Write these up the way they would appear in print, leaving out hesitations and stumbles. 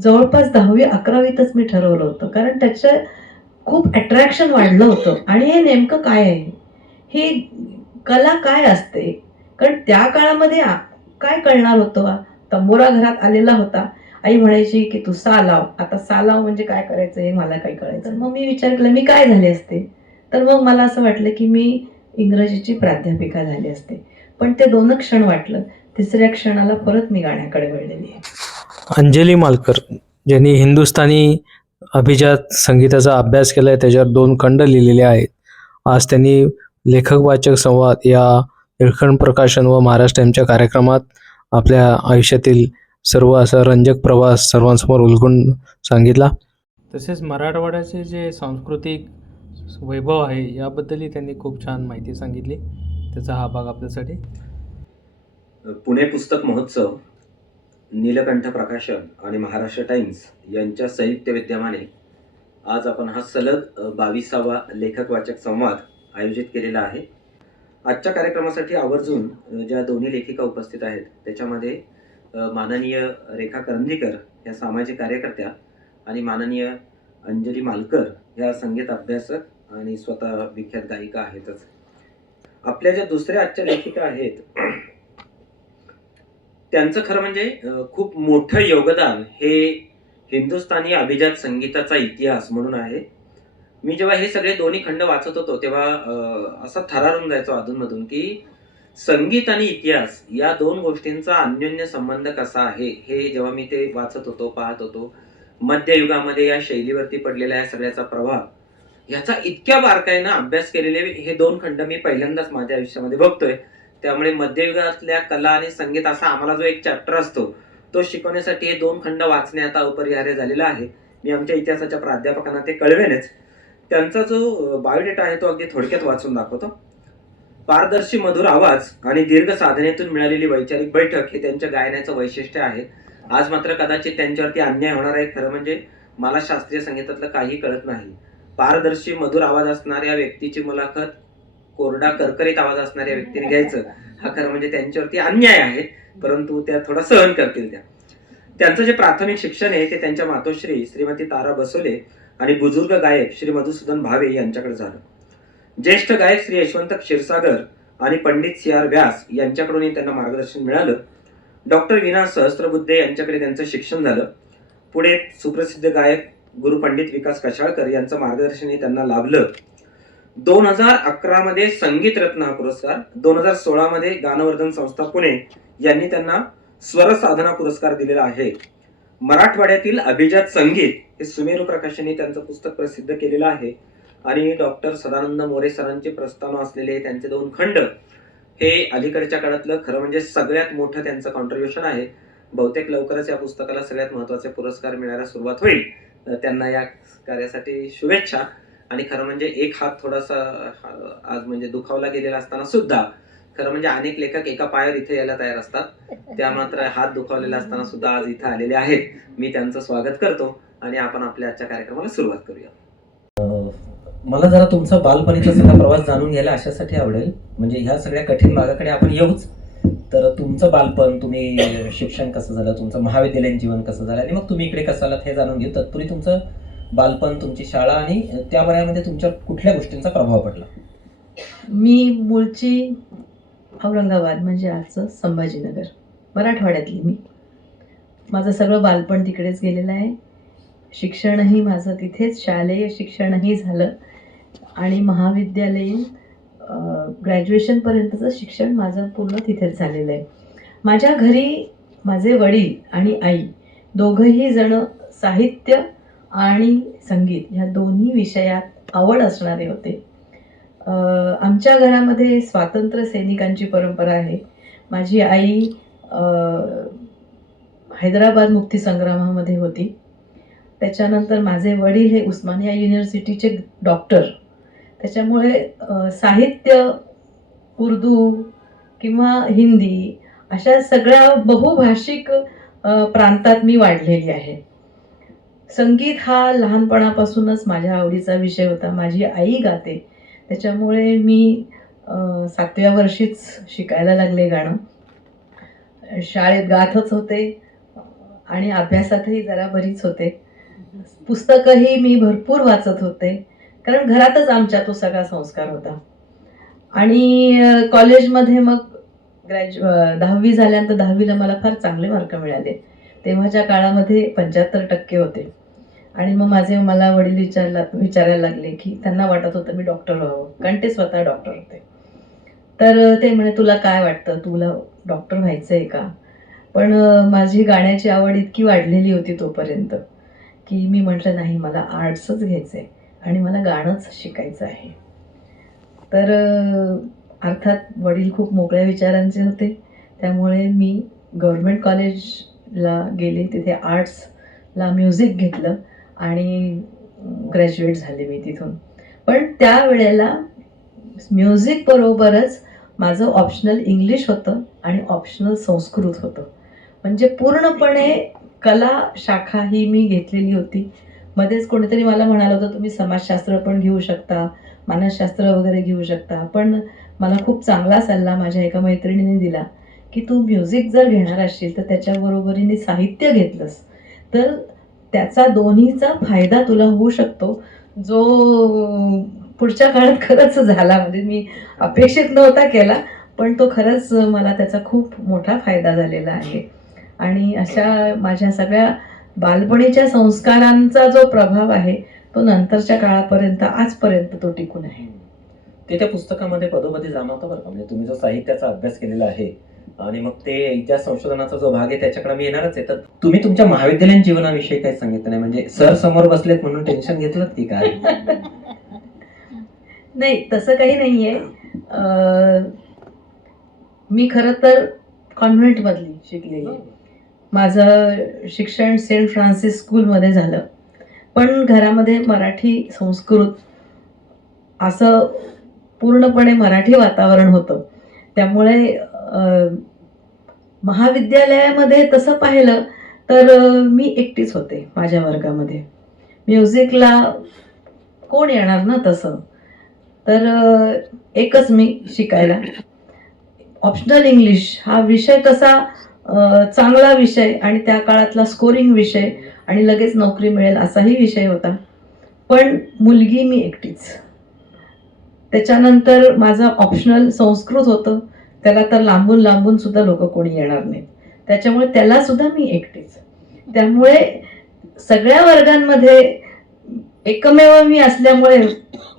जवळपास 10वी-11वीतच मी ठरवलं होतं. कारण त्याचं खूप अट्रॅक्शन वाढलं होतं आणि हे नेमकं काय आहे? ही कला काय असते? कारण त्या काळामध्ये काय कळणार होतं? तंबोरा घरात आलेला होता. आई म्हणायची, की "तू सा लाव." आता सा लाव म्हणजे काय करायचं हे मला काही कळायचं. मग मी विचार केला, मी काय झाले असते? तर मग मला असं वाटलं, की मी इंग्रजीची प्राध्यापिका झाली असते. पण ते 2 क्षण वाटलं. तिसऱ्या क्षणाला परत मी गाण्याकडे वळलेली आहे. अंजली मालकर ज्यांनी हिंदुस्थानी अभिजात संगीताचा अभ्यास केला आहे, त्याच्यावर 2 खंड लिहिलेले आहेत. आज त्यांनी लेखक वाचक संवाद या निळकंठ प्रकाशन व महाराष्ट्र टाइम्सच्या कार्यक्रमात आपल्या आयुष्यातील सर्व असा रंजक प्रवास सर्वांसमोर उलगडून सांगितला. तसेच मराठवाड्याचे जे सांस्कृतिक वैभव आहे याबद्दलही त्यांनी खूप छान माहिती सांगितली. त्याचा हा भाग आपल्यासाठी. पुणे पुस्तक महोत्सव, नीलकंठ प्रकाशन आणि महाराष्ट्र टाइम्स यांच्या संयुक्त विद्यमाने आज आपण हा सलग 22वा लेखक वाचक संवाद आयोजित केलेला आहे. आजच्या कार्यक्रमासाठी आवर्जून ज्या दोन्ही लेखिका उपस्थित आहेत त्याच्यामध्ये माननीय रेखा करंदीकर या सामाजिक कार्यकर्त्या आणि माननीय अंजली मालकर या संगीत अभ्यासक आणि स्वतः विख्यात गायिका आहेतच. आपल्या ज्या दुसऱ्या आजच्या लेखिका आहेत त्यांचं खरं म्हणजे खूप मोठं योगदान हे हिंदुस्थानी अभिजात संगीताचा इतिहास म्हणून आहे. मी जेव्हा हे सगळे दोन्ही खंड वाचत होतो तेव्हा असं थरारून जायचो अधूनमधून की संगीत आणि इतिहास या 2 गोष्टींचा अन्योन्य संबंध कसा आहे हे जेव्हा मी ते वाचत होतो, पाहत होतो. मध्ययुगामध्ये या शैलीवरती पडलेला या सगळ्याचा प्रभाव ह्याचा इतक्या बारकाईनं अभ्यास केलेले हे 2 खंड मी पहिल्यांदाच माझ्या आयुष्यामध्ये बघतोय. त्यामुळे मध्ययुगातल्या कला आणि संगीत असा आम्हाला जो एक चॅप्टर असतो तो शिकवण्यासाठी हे 2 खंड वाचणे आता अपरिहार्य झालेला आहे. मी आमच्या इतिहासाच्या प्राध्यापकांना ते कळवेनच. त्यांचा जो बायोडेटा आहे तो अगदी थोडक्यात वाचून दाखवतो. पारदर्शी मधुर आवाज आणि दीर्घ साधनेतून मिळालेली वैचारिक बैठक हे त्यांच्या गायनाचं वैशिष्ट्य आहे. आज मात्र कदाचित त्यांच्यावरती अन्याय होणार आहे. खरं म्हणजे मला शास्त्रीय संगीतातलं काही कळत नाही. पारदर्शी मधुर आवाज असणाऱ्या व्यक्तीची मुलाखत कोरडा करकरीत आवाज असणाऱ्या व्यक्तीने घ्यायचं हा खरं म्हणजे त्यांच्यावरती अन्याय आहे. परंतु त्या थोडा सहन करतील. त्यांचं जे प्राथमिक शिक्षण आहे ते त्यांच्या मातोश्री श्रीमती तारा बसोले आणि बुजुर्ग गायक श्री मधुसूदन भावे यांच्याकडे झालं. ज्येष्ठ गायक श्री यशवंत क्षीरसागर आणि पंडित सी.आर. व्यास यांच्याकडूनही त्यांना मार्गदर्शन मिळालं. डॉक्टर विना सहस्त्रबुद्धे यांच्याकडे त्यांचं शिक्षण झालं. पुढे सुप्रसिद्ध गायक गुरु पंडित विकास कशाळकर यांचं मार्गदर्शनही त्यांना लाभलं. 2011 मध्ये संगीत रत्न हा पुरस्कार, 2016 मध्ये गानवर्धन संस्था पुणे यांनी त्यांना स्वर साधना पुरस्कार दिलेला आहे. मराठवाड्यातील अभिजात संगीत हे सुमेरू प्रकाशनने त्यांचं पुस्तक प्रसिद्ध केलेलं आहे. आणि डॉक्टर सदानंद मोरे सरांचे प्रस्तावना असलेले त्यांचे 2 खंड हे अलीकडच्या काळातलं खरं म्हणजे सगळ्यात मोठं त्यांचं कॉन्ट्रीब्युशन आहे. बहुतेक लवकरच या पुस्तकाला सगळ्यात महत्त्वाचे पुरस्कार मिळायला सुरुवात होईल. त्यांना या कार्यासाठी शुभेच्छा. आणि खरं म्हणजे एक हात थोडासा आज म्हणजे दुखावला गेलेला असताना सुद्धा खरं म्हणजे अनेक लेखक एका पायावर इथे यायला तयार असतात. त्या मात्र हात दुखावलेला असताना सुद्धा आज इथे आलेले आहेत. मी त्यांचं स्वागत करतो आणि आपण आपल्या आजच्या कार्यक्रमाला सुरुवात करूया. मला जरा तुमचा बालपणीचा सगळा प्रवास जाणून घ्यायला अशासाठी आवडेल, म्हणजे ह्या सगळ्या कठीण भागाकडे आपण येऊच. तर तुमचं बालपण, तुम्ही शिक्षण कसं झालं, तुमचं महाविद्यालयीन जीवन कसं झालं आणि मग तुम्ही इकडे कसं आलात हे जाणून घेऊ. तत्पूर्वी तुमचं बालपण, तुमची शाळा आणि त्या वयामध्ये तुमच्या कुठल्या गोष्टींचा प्रभाव पडला? मी मूळची औरंगाबाद म्हणजे आजचं संभाजीनगर, मराठवाड्यातली मी. माझं सगळं बालपण तिकडेच गेलेलं आहे. शिक्षणही माझं तिथेच, शालेय शिक्षणही झालं आणि महाविद्यालयीन ग्रॅज्युएशनपर्यंतचं शिक्षण माझं पूर्ण तिथेच झालेलं आहे. माझ्या घरी माझे वडील आणि आई दोघंही जण साहित्य आणि संगीत ह्या दोन्ही विषयात आवड असणारे होते. आमच्या घरामध्ये स्वातंत्र्य सैनिकांची परंपरा आहे. माझी आई हैदराबाद मुक्तीसंग्रामामध्ये होती. त्याच्यानंतर माझे वडील हे उस्मानिया युनिव्हर्सिटीचे डॉक्टर. त्याच्यामुळे साहित्य उर्दू किंवा हिंदी अशा सगळ्या बहुभाषिक प्रांतात मी वाढलेली आहे. संगीत हा लहानपणापासूनच माझ्या आवडीचा विषय होता. माझी आई गाते, त्याच्यामुळे मी 7व्या वर्षीच शिकायला लागले गाणं. शाळेत गातच होते. आणि अभ्यासातही जरा बरीच होते. पुस्तकंही मी भरपूर वाचत होते, कारण घरातच आमच्या तो सगळा संस्कार होता. आणि कॉलेजमध्ये मग 10वी झाल्यानंतर 10वीला मला फार चांगले मार्क मिळाले. तेव्हाच्या काळामध्ये 75% होते. आणि मग मला वडील विचारायला लागले, की त्यांना वाटत होतं मी डॉक्टर व्हावं, कारण ते स्वतः डॉक्टर होते. तर ते म्हणे, तुला काय वाटतं, तुला डॉक्टर व्हायचं आहे का? पण माझी गाण्याची आवड इतकी वाढलेली होती तोपर्यंत, की मी म्हटलं नाही, मला आर्ट्सच घ्यायचं आहे आणि मला गाणंच शिकायचं आहे. तर अर्थात वडील खूप मोकळ्या विचारांचे होते, त्यामुळे मी गव्हर्नमेंट कॉलेजला गेले. तिथे आर्ट्सला म्युझिक घेतलं आणि ग्रॅज्युएट झाले मी तिथून. पण त्यावेळेला म्युझिक बरोबरच माझं ऑप्शनल इंग्लिश होतं आणि ऑप्शनल संस्कृत होतं. म्हणजे पूर्णपणे कला शाखा ही मी घेतलेली होती. मध्येच कोणीतरी मला म्हणालं होतं, तुम्ही समाजशास्त्र पण घेऊ शकता, मानसशास्त्र वगैरे घेऊ शकता. पण मला खूप चांगला सल्ला माझ्या एका मैत्रिणीने दिला, की तू म्युझिक जर घेणार असशील तर त्याच्याबरोबरीने साहित्य घेतलंस तर त्याचा दोन्हीचा फायदा तुला होऊ शकतो, जो पुढच्या काळात खरंच झाला. म्हणजे मी अपेक्षित नव्हता केला, पण तो खरंच मला त्याचा खूप मोठा फायदा झालेला आहे. आणि अशा माझ्या सगळ्या बालपणीच्या संस्कारांचा जो प्रभाव आहे तो नंतरच्या काळापर्यंत आजपर्यंत तो टिकून आहे. ते त्या पुस्तकामध्ये पदोपदी जाणवतं बरं का. म्हणजे तुम्ही जो साहित्याचा अभ्यास केलेला आहे आणि मग ते इतिहास संशोधनाचा जो भाग आहे त्याच्याकडे मी येणारच आहे. तर तुम्ही तुमच्या महाविद्यालयीन जीवनाविषयी काही सांगितलं नाही, म्हणजे सर समोर बसलेत म्हणून टेन्शन घेतलं की काय? नाही, तसं काही नाहीये. मी खरं तर कॉन्व्हेंटमधली शिकलेली आहे. माझं शिक्षण सेंट फ्रान्सिस स्कूलमध्ये झालं, पण घरामध्ये मराठी संस्कृत असं पूर्णपणे मराठी वातावरण होतं. त्यामुळे महाविद्यालयामध्ये तसं पाहिलं तर मी एकटीच होते माझ्या वर्गामध्ये. म्युझिकला कोण येणार ना तसं. तर एकच मी शिकायला. ऑप्शनल इंग्लिश हा विषय कसा चांगला विषय आणि त्या काळातला स्कोरिंग विषय आणि लगेच नोकरी मिळेल असाही विषय होता. पण मुलगी मी एकटीच. त्याच्यानंतर माझं ऑप्शनल संस्कृत होतं, त्याला तर लांबून लांबून सुद्धा लोक कोणी येणार नाहीत, त्याच्यामुळे त्याला सुद्धा मी एकटीच. त्यामुळे सगळ्या वर्गांमध्ये एकमेव मी असल्यामुळे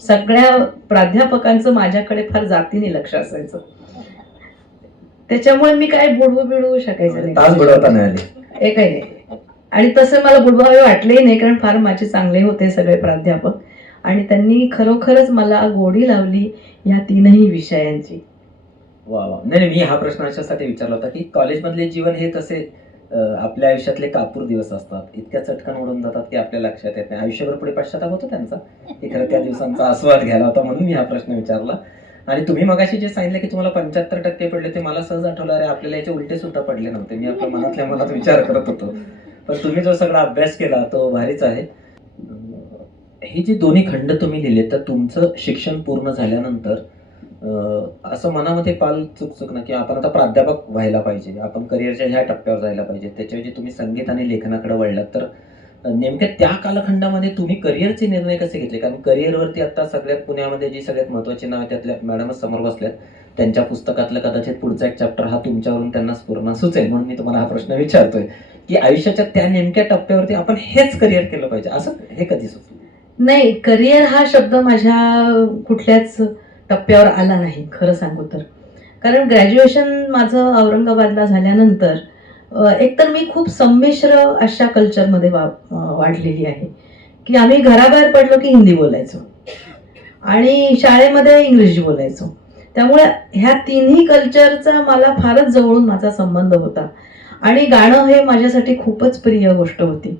सगळ्या प्राध्यापकांचं माझ्याकडे फार जातीने लक्ष असायचं. त्याच्यामुळे मी काय बुडवू शकायचं तास नाही, बुडवता नाही आले. एकही नाही. आणि तसं मला बुडवावे वाटलेही नाही, कारण फार माझे चांगले होते सगळे प्राध्यापक आणि त्यांनी खरोखरच मला गोडी लावली ह्या तीनही विषयांची. वा वा. नाही मी हा प्रश्न अशासाठी विचारला होता की कॉलेजमधले जीवन हे तसे आपल्या आयुष्यातले कापूर दिवस असतात, इतक्या चटकन उडून जातात की आपल्या लक्षात येत नाही. आयुष्यभर पुढे पश्चाताप होतो त्यांचा, की खरं त्या दिवसांचा आस्वाद घ्यायला होता, म्हणून मी हा प्रश्न विचारला. आणि तुम्ही मगाशी जे सांगितलं की तुम्हाला 75% पडले, ते मला सहज आठवलं, अरे आपल्याला याचे उलटे सुद्धा पडले नव्हते. मी आपल्या मनातल्या मनात विचार करत होतो. पण तुम्ही जो सगळा अभ्यास केला तो भारीच आहे. हे जे दोन्ही खंड तुम्ही लिहिले, तर तुमचं शिक्षण पूर्ण झाल्यानंतर असं मनामध्ये पाल चुकचुक ना की आपण आता प्राध्यापक व्हायला पाहिजे, आपण करिअरच्या ह्या टप्प्यावर जायला पाहिजे, त्याच्याऐवजी तुम्ही संगीत आणि लेखनाकडे वळलात, तर नेमक्या त्या कालखंडामध्ये तुम्ही करिअरचे निर्णय कसे घेतले? कारण करिअरवरती आता सगळ्यात पुण्यामध्ये जी सगळ्यात महत्त्वाची नाव त्यातल्या मॅडमच समोर बसल्यात, त्यांच्या पुस्तकातलं कदाचित पुढचा एक चॅप्टर हा तुमच्यावरून त्यांना स्फुरण सुचेल, म्हणून मी तुम्हाला हा प्रश्न विचारतोय की आयुष्याच्या त्या नेमक्या टप्प्यावरती आपण हेच करिअर केलं पाहिजे, असं हे कधी सुचलं? नाही, करिअर हा शब्द माझ्या कुठल्याच टप्प्यावर आला नाही खरं सांगू तर. कारण ग्रॅज्युएशन माझं औरंगाबादला झाल्यानंतर एकतर मी खूप संमिश्र अशा कल्चरमध्ये वाढलेली आहे, की आम्ही घराबाहेर पडलो की हिंदी बोलायचो आणि शाळेमध्ये इंग्रजी बोलायचो. त्यामुळे ह्या तिन्ही कल्चरचा मला फारच जवळून माझा संबंध होता आणि गाणं हे माझ्यासाठी खूपच प्रिय गोष्ट होती.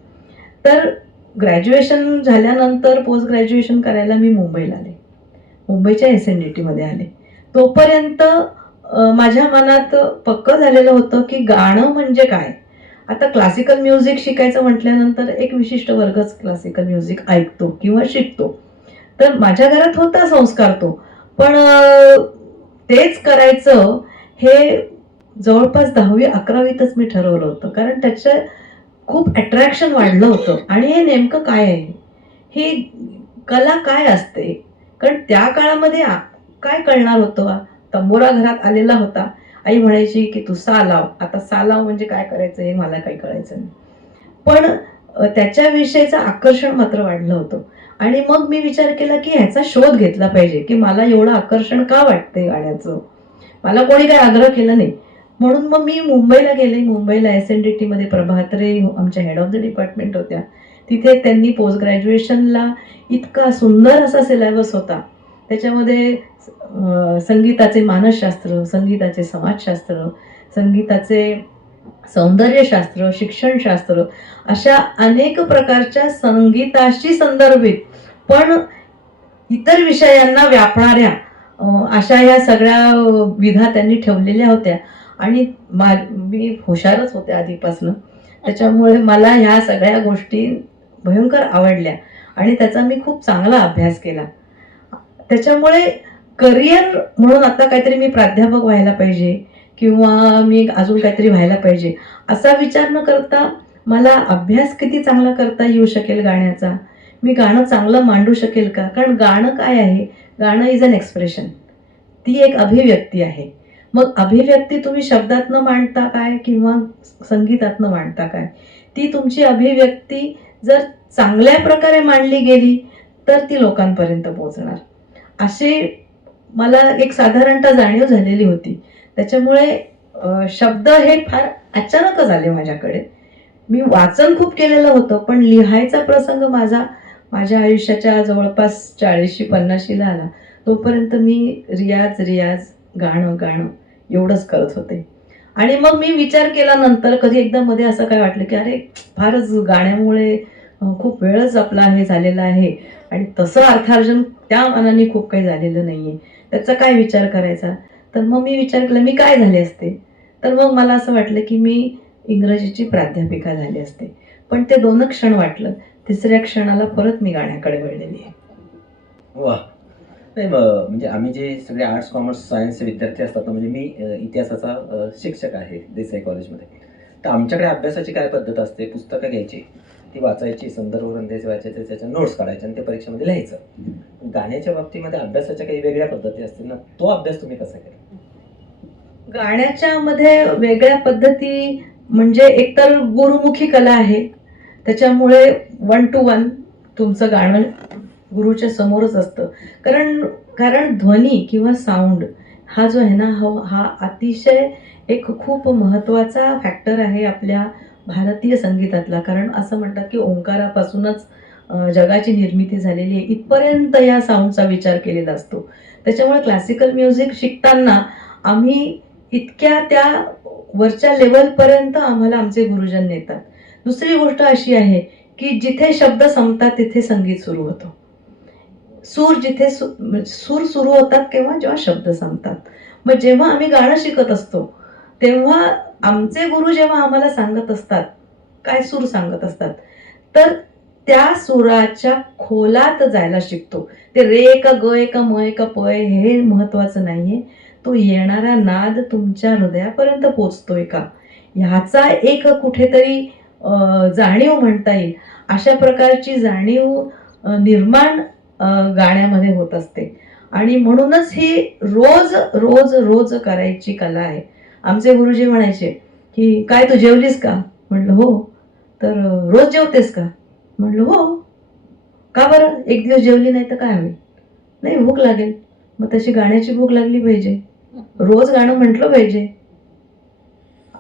तर ग्रॅज्युएशन झाल्यानंतर पोस्ट ग्रॅज्युएशन करायला मी मुंबईला आले, मुंबईच्या SNDT मध्ये आले. तोपर्यंत माझ्या मनात पक्क झालेलं होतं की गाणं म्हणजे काय. आता क्लासिकल म्युझिक शिकायचं म्हटल्यानंतर एक विशिष्ट वर्गच क्लासिकल म्युझिक ऐकतो किंवा शिकतो. तर माझ्या घरात होता संस्कार तो, पण तेच करायचं हे जवळपास 10वी 11वीतच मी ठरवलं होतं. कारण त्याचे खूप अट्रॅक्शन वाढलं होतं. आणि हे नेमकं काय आहे, ही कला काय असते? कारण त्या काळामध्ये काय कळणार होतं? तंबोरा घरात आलेला होता. आई म्हणायची की तू सा लाव. आता सा लाव म्हणजे काय करायचं हे मला काही कळायचं नाही. पण त्याच्याविषयीचं आकर्षण मात्र वाढलं होतं. आणि मग मी विचार केला की ह्याचा शोध घेतला पाहिजे, की मला एवढं आकर्षण का वाटतंय गाण्याचं. मला कोणी काही आग्रह केला नाही. म्हणून मग मी मुंबईला गेले. मुंबईला SNDT मध्ये प्रभात्रे आमच्या हेड ऑफ द डिपार्टमेंट होत्या. तिथे त्यांनी पोस्ट ग्रॅज्युएशनला इतका सुंदर असा सिलेबस होता. त्याच्यामध्ये संगीताचे मानसशास्त्र, संगीताचे समाजशास्त्र, संगीताचे सौंदर्यशास्त्र, शिक्षणशास्त्र अशा अनेक प्रकारच्या संगीताशी संदर्भित पण इतर विषयांना व्यापणाऱ्या अशा ह्या सगळ्या विधा त्यांनी ठेवलेल्या होत्या. आणि मी हुशारच होते आधीपासून. त्याच्यामुळे मला ह्या सगळ्या गोष्टी भयंकर आवडल्या आणि त्याचा मी खूप चांगला अभ्यास केला. त्याच्यामुळे करिअर म्हणून आता काहीतरी मी प्राध्यापक व्हायला पाहिजे किंवा मी अजून काहीतरी व्हायला पाहिजे असा विचार न करता मला अभ्यास किती चांगला करता येऊ शकेल गाण्याचा, मी गाणं चांगलं मांडू शकेल का. कारण गाणं काय आहे, गाणं इज अन एक्सप्रेशन, ती एक अभिव्यक्ती आहे. मग अभिव्यक्ती तुम्ही शब्दातनं मांडता काय किंवा संगीतातनं मांडता काय, ती तुमची अभिव्यक्ती जर चांगल्या प्रकारे मांडली गेली तर ती लोकांपर्यंत पोहोचणार. अशी मला एक साधारणतः जाणीव झालेली होती. त्याच्यामुळे शब्द हे फार अचानकच आले माझ्याकडे. मी वाचन खूप केलेलं होतं पण लिहायचा प्रसंग माझ्या आयुष्याच्या जवळपास 40-50ला आला. तोपर्यंत मी रियाज गाणं एवढंच करत होते. आणि मग मी विचार केला नंतर कधी एकदा मध्ये असं काय वाटलं की अरे फारच गाण्यामुळे खूप वेळच आपला हे झालेला आहे आणि तसं अर्थार्जन त्या मानाने खूप काही झालेलं नाहीये, त्याचा काय विचार करायचा. तर मग मी विचार केला मी काय झाले असते. तर मग मला असं वाटलं की मी इंग्रजीची प्राध्यापिका झाली असते. पण ते 2 क्षण वाटलं, तिसऱ्या क्षणाला परत मी गाण्याकडे वळलेली आहे. वा. नाही म्हणजे आम्ही जे सगळे आर्ट्स, कॉमर्स, सायन्सचे विद्यार्थी असतात ना, म्हणजे मी इतिहासाचा शिक्षक आहे देसाई कॉलेजमध्ये. तर आमच्याकडे अभ्यासाची काय पद्धत असते, पुस्तकं घ्यायची, ती वाचायची, संदर्भ ग्रंथाचे वाचायचे, त्याच्या नोट्स काढायचे आणि ते परीक्षेमध्ये लिहायचं. गाण्याच्या बाबतीमध्ये अभ्यासाच्या काही वेगळ्या पद्धती असतील ना, तो अभ्यास तुम्ही कसा केला? गाण्याच्या मध्ये वेगळ्या पद्धती म्हणजे एकतर गुरुमुखी कला आहे. त्याच्यामुळे 1 to 1 तुमचं गाणं गुरुच्या समोरच असतं. कारण ध्वनी किंवा साऊंड हा जो आहे ना हा अतिशय एक खूप महत्त्वाचा फॅक्टर आहे आपल्या भारतीय संगीतातला. कारण असं म्हणतात की ओंकारापासूनच जगाची निर्मिती झालेली आहे, इथपर्यंत या साऊंडचा विचार केलेला असतो. त्याच्यामुळे क्लासिकल म्युझिक शिकताना आम्ही इतक्या त्या वरच्या लेवलपर्यंत आम्हाला आमचे गुरुजन नेतात. दुसरी गोष्ट अशी आहे की जिथे शब्द संपतात तिथे संगीत सुरू होतं. सूर सुरू होतात जेव्हा शब्द संपतात. मग जेव्हा आम्ही गाणं शिकत असतो तेव्हा आमचे गुरु जेव्हा आम्हाला सांगत असतात, काय सूर सांगत असतात, तर त्या सुराच्या खोलात जायला शिकतो. ते रे का ग का म का प हे महत्वाचं नाहीये, तो येणारा नाद तुमच्या हृदयापर्यंत पोचतोय का ह्याचा एक कुठेतरी जाणीव म्हणता येईल. अशा प्रकारची जाणीव निर्माण गाण्यामध्ये होत असते. आणि म्हणूनच ही रोज रोज रोज करायची कला आहे. आमचे गुरुजी म्हणायचे की काय तू जेवलीस का, म्हटलं हो. तर रोज जेवतेस का, म्हटलं हो. का बरं, एक दिवस जेवली नाही तर काय होईल, नाही भूक लागेल. मग तशी गाण्याची भूक लागली पाहिजे, रोज गाणं म्हटलं पाहिजे.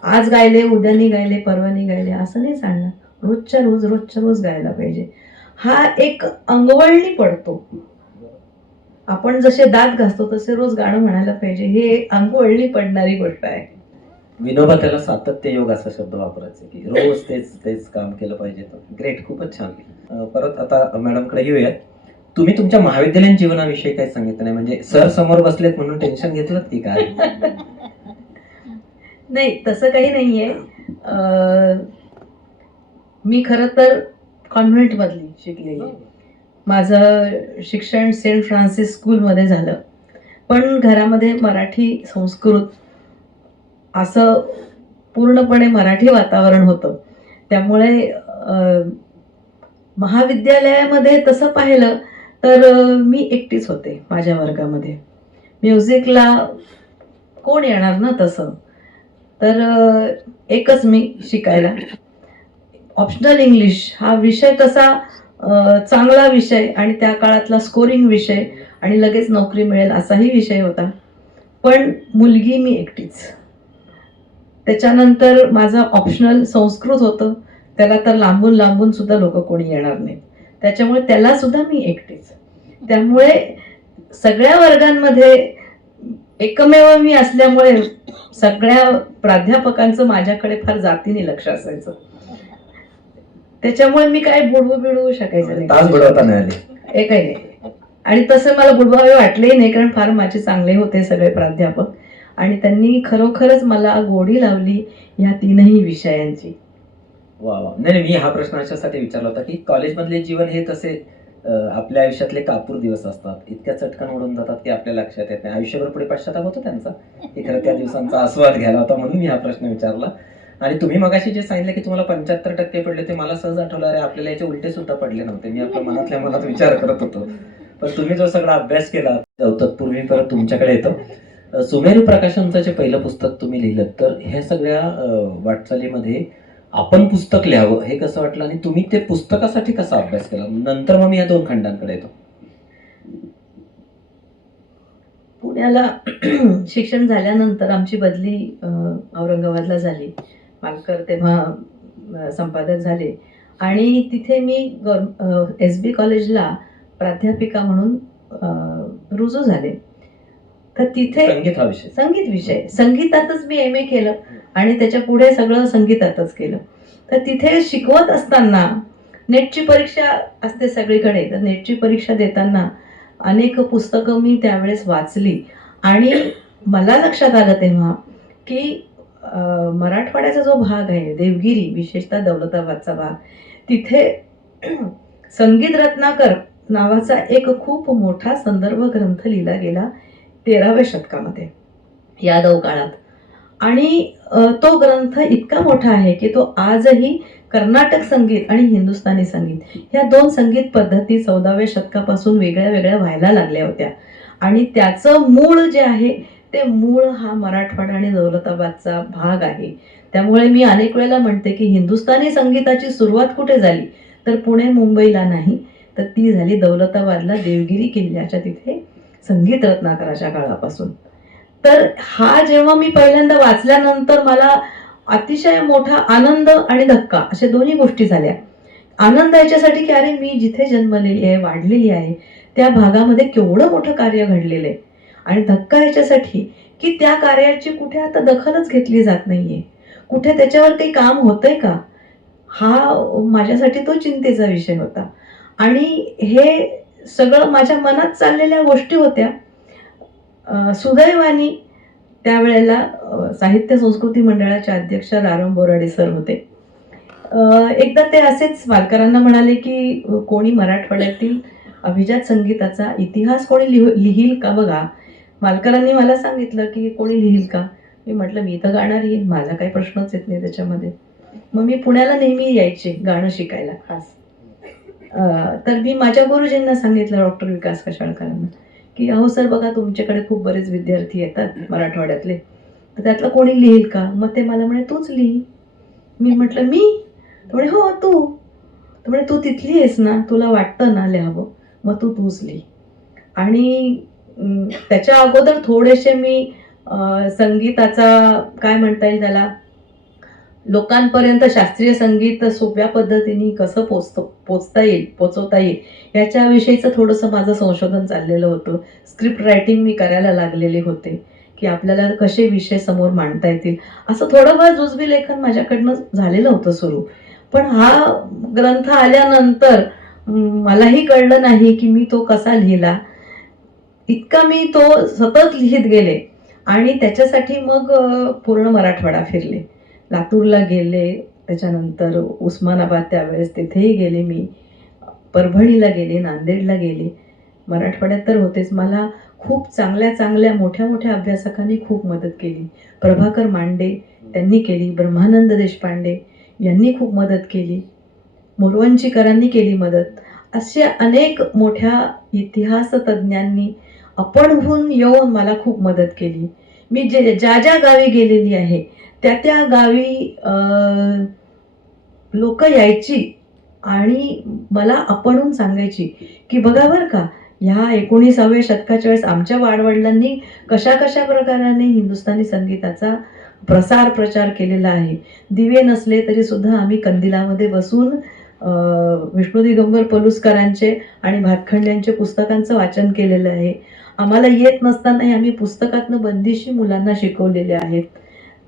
आज गायले उद्यानी गायले परवानी गायले असं नाही चालणार, रोजच्या रोज गायला पाहिजे. हा एक अंगवळणी पडतो. आपण जसे दात घासतो तसे रोज गाणं म्हणायला पाहिजे, हे एक अंगवळणी पडणारी गोष्ट आहे. विनोबा त्याला सातत्य योग असा शब्द वापरायचे की रोज तेच काम केलं पाहिजे. ग्रेट, खूपच छान. परत आता मॅडमकडे येऊयात. तुम्ही तुमच्या महाविद्यालयीन जीवनाविषयी काही सांगितलं नाही, म्हणजे सर समोर बसलेत म्हणून टेन्शन घेतलं की काय? नाही, तसं काही नाहीये. मी खरं तर कॉन्व्हेंट मधली शिकलेली. माझं शिक्षण सेंट फ्रान्सिस स्कूलमध्ये झालं, पण घरामध्ये मराठी संस्कृत असं पूर्णपणे मराठी वातावरण होतं. त्यामुळे महाविद्यालयामध्ये तसं पाहिलं तर मी एकटीच होते माझ्या वर्गामध्ये. म्युझिकला कोण येणार ना तसं. तर एकच मी शिकायला. ऑप्शनल इंग्लिश हा विषय कसा चांगला विषय आणि त्या काळातला स्कोरिंग विषय आणि लगेच नोकरी मिळेल असाही विषय होता. पण मुलगी मी एकटीच. त्याच्यानंतर माझं ऑप्शनल संस्कृत होतं. त्याला तर लांबून लांबून सुद्धा लोक कोणी येणार नाहीत. त्याच्यामुळे त्याला सुद्धा मी एकटीच. त्यामुळे सगळ्या वर्गांमध्ये एकमेव मी असल्यामुळे सगळ्या प्राध्यापकांचं माझ्याकडे फार जातीने लक्ष असायचं. त्याच्यामुळे मी काय बुडवू शकायचं नाही. तास बुडवता नाही आले. एकही नाही. आणि तसं मला बुडवावे वाटलेही नाही, कारण फार माझे चांगले होते सगळे प्राध्यापक आणि त्यांनी खरोखरच मला गोडी लावली या तीनही विषयांची. वा वा. नाही मी हा प्रश्न अशासाठी विचारला होता की कॉलेजमधले जीवन हे तसे आपल्या आयुष्यातले कापूर दिवस असतात. इतक्या चटकन उडून जातात की आपल्या लक्षात येत नाही. आयुष्यभर पुढे पश्चाताप होतो त्यांचा, की खरं त्या दिवसांचा आस्वाद घ्यायला होता, म्हणून मी हा प्रश्न विचारला. आणि तुम्ही मगाशी जे सांगितलं की तुम्हाला 75% पडले, ते मला सहज आठवलं, अरे आपल्याला याचे उलटे सुद्धा पडले नव्हते. मी आपल्या मनातल्या मनात विचार करत होतो. पण तुम्ही जो सगळा अभ्यास केला तत्पूर्वी परत तुमच्याकडे येतो. सुमेरू प्रकाशनचं जे पहिलं पुस्तक तुम्ही लिहिलं, तर ह्या सगळ्या वाटचालीमध्ये आपण पुस्तक लिहावं हे कसं वाटलं आणि तुम्ही ते पुस्तकासाठी कसा अभ्यास केला? नंतर मग मी या 2 खंडांकडे येतो. पुण्याला शिक्षण झाल्यानंतर आमची बदली औरंगाबादला झाली. मालकर तेव्हा संपादक झाले आणि तिथे मी SB कॉलेजला प्राध्यापिका म्हणून रुजू झाले. तर तिथे संगीत विषय संगीतातच मी MA केलं आणि त्याच्या पुढे सगळं संगीतातच केलं. तर तिथे शिकवत असताना नेटची परीक्षा असते सगळीकडे. तर नेटची परीक्षा देताना अनेक पुस्तकं मी त्यावेळेस वाचली आणि मला लक्षात आलं तेव्हा की मराठवाड्याचा जो भाग आहे, देवगिरी, विशेषतः दौलताबादचा भाग, तिथे संगीत रत्नाकर नावाचा एक खूप मोठा संदर्भ ग्रंथ लिहिला गेला 13व्या शतकामध्ये, यादव काळात. आणि तो ग्रंथ इतका मोठा आहे की तो आजही कर्नाटक संगीत आणि हिंदुस्थानी संगीत ह्या 2 संगीत पद्धती 14व्या शतकापासून वेगळ्या वेगळ्या व्हायला लागल्या होत्या. आणि त्याचं मूळ जे आहे ते मूळ हा मराठवाडा आणि दौलताबादचा भाग आहे. त्यामुळे मी अनेक वेळेला म्हणते की हिंदुस्थानी संगीताची सुरुवात कुठे झाली तर पुणे मुंबईला नाही, तर ती झाली दौलताबादला देवगिरी किल्ल्याच्या तिथे संगीत रत्नाकराच्या काळापासून. तर हा जेव्हा मी पहिल्यांदा वाचल्यानंतर मला अतिशय मोठा आनंद आणि धक्का अशा दोन्ही गोष्टी झाल्या. आनंद याच्यासाठी की अरे मी जिथे जन्मलेली आहे, वाढलेली आहे, त्या भागामध्ये केवढं मोठं कार्य घडलेलं आहे. आणि धक्का ह्याच्यासाठी की त्या कार्याची कुठे आता दखलच घेतली जात नाहीये, कुठे त्याच्यावर काही काम होतंय का, हा माझ्यासाठी तो चिंतेचा विषय होता. आणि हे सगळं माझ्या मनात चाललेल्या गोष्टी होत्या. सुदैवाने त्यावेळेला साहित्य संस्कृती मंडळाचे अध्यक्ष राम बोराडे सर होते. एकदा ते असेच मालकरांना म्हणाले की कोणी मराठवाड्यातील अभिजात संगीताचा इतिहास कोणी लिहील का बघा. मालकरांनी मला सांगितलं की कोणी लिहील का. मी म्हटलं मी तर गाणार येईल, माझा काही प्रश्नच येत नाही त्याच्यामध्ये. मग मी पुण्याला नेहमी यायचे गाणं शिकायला खास. तर मी माझ्या गुरुजींना सांगितलं, डॉक्टर विकास कशाळकरांना, की अहो सर बघा तुमच्याकडे खूप बरेच विद्यार्थी येतात मराठवाड्यातले, तर त्यातलं कोणी लिहील का. मग ते मला म्हणे तूच लिही. मी म्हटलं मी. तर म्हणे हो तू. तर म्हणे तू तिथली आहेस ना, तुला वाटतं ना लिहावं, मग तूच लिही. आणि त्याच्या अगोदर थोडेसे मी संगीताचा काय म्हणता येईल त्याला, लोकांपर्यंत शास्त्रीय संगीत सोप्या पद्धतीने कसं पोचवता येईल याच्याविषयीचं थोडंसं माझं संशोधन चाललेलं होतं. स्क्रिप्ट रायटिंग मी करायला लागलेले होते की आपल्याला कसे विषय समोर मांडता येतील, असं थोडंफार जुजबी लेखन माझ्याकडनं झालेलं होतं सुरू. पण हा ग्रंथ आल्यानंतर मलाही कळलं नाही की मी तो कसा लिहिला. इतका मी तो सतत लिहित गेले आणि त्याच्यासाठी मग पूर्ण मराठवाडा फिरले. लातूरला गेले, त्याच्यानंतर उस्मानाबाद त्यावेळेस तिथेही गेले मी, परभणीला गेले, नांदेडला गेले. मराठवाड्यात तर होतेच. मला खूप चांगल्या मोठ्या अभ्यासकांनी खूप मदत केली. प्रभाकर मांडे त्यांनी केली, ब्रह्मानंद देशपांडे यांनी खूप मदत केली, मोरवंचीकरांनी केली मदत, अशा अनेक मोठ्या इतिहास तज्ज्ञांनी आपणहून येऊन मला खूप मदत केली. मी ज्या ज्या गावी गेलेली आहे त्या त्या गावी लोक यायची आणि मला आपणहून सांगायची की बघा बरं का, ह्या 19व्या शतकाच्या वेळेस आमच्या वाडवडिलांनी कशा कशा प्रकाराने हिंदुस्थानी संगीताचा प्रचार केलेला आहे. दिवे नसले तरी सुद्धा आम्ही कंदिलामध्ये बसून विष्णू दिगंबर पलुसकरांचे आणि भातखंड्यांचे पुस्तकांचं वाचन केलेलं आहे. आम्हाला येत नसतानाही आम्ही पुस्तकातनं बंदिशी मुलांना शिकवलेले आहेत.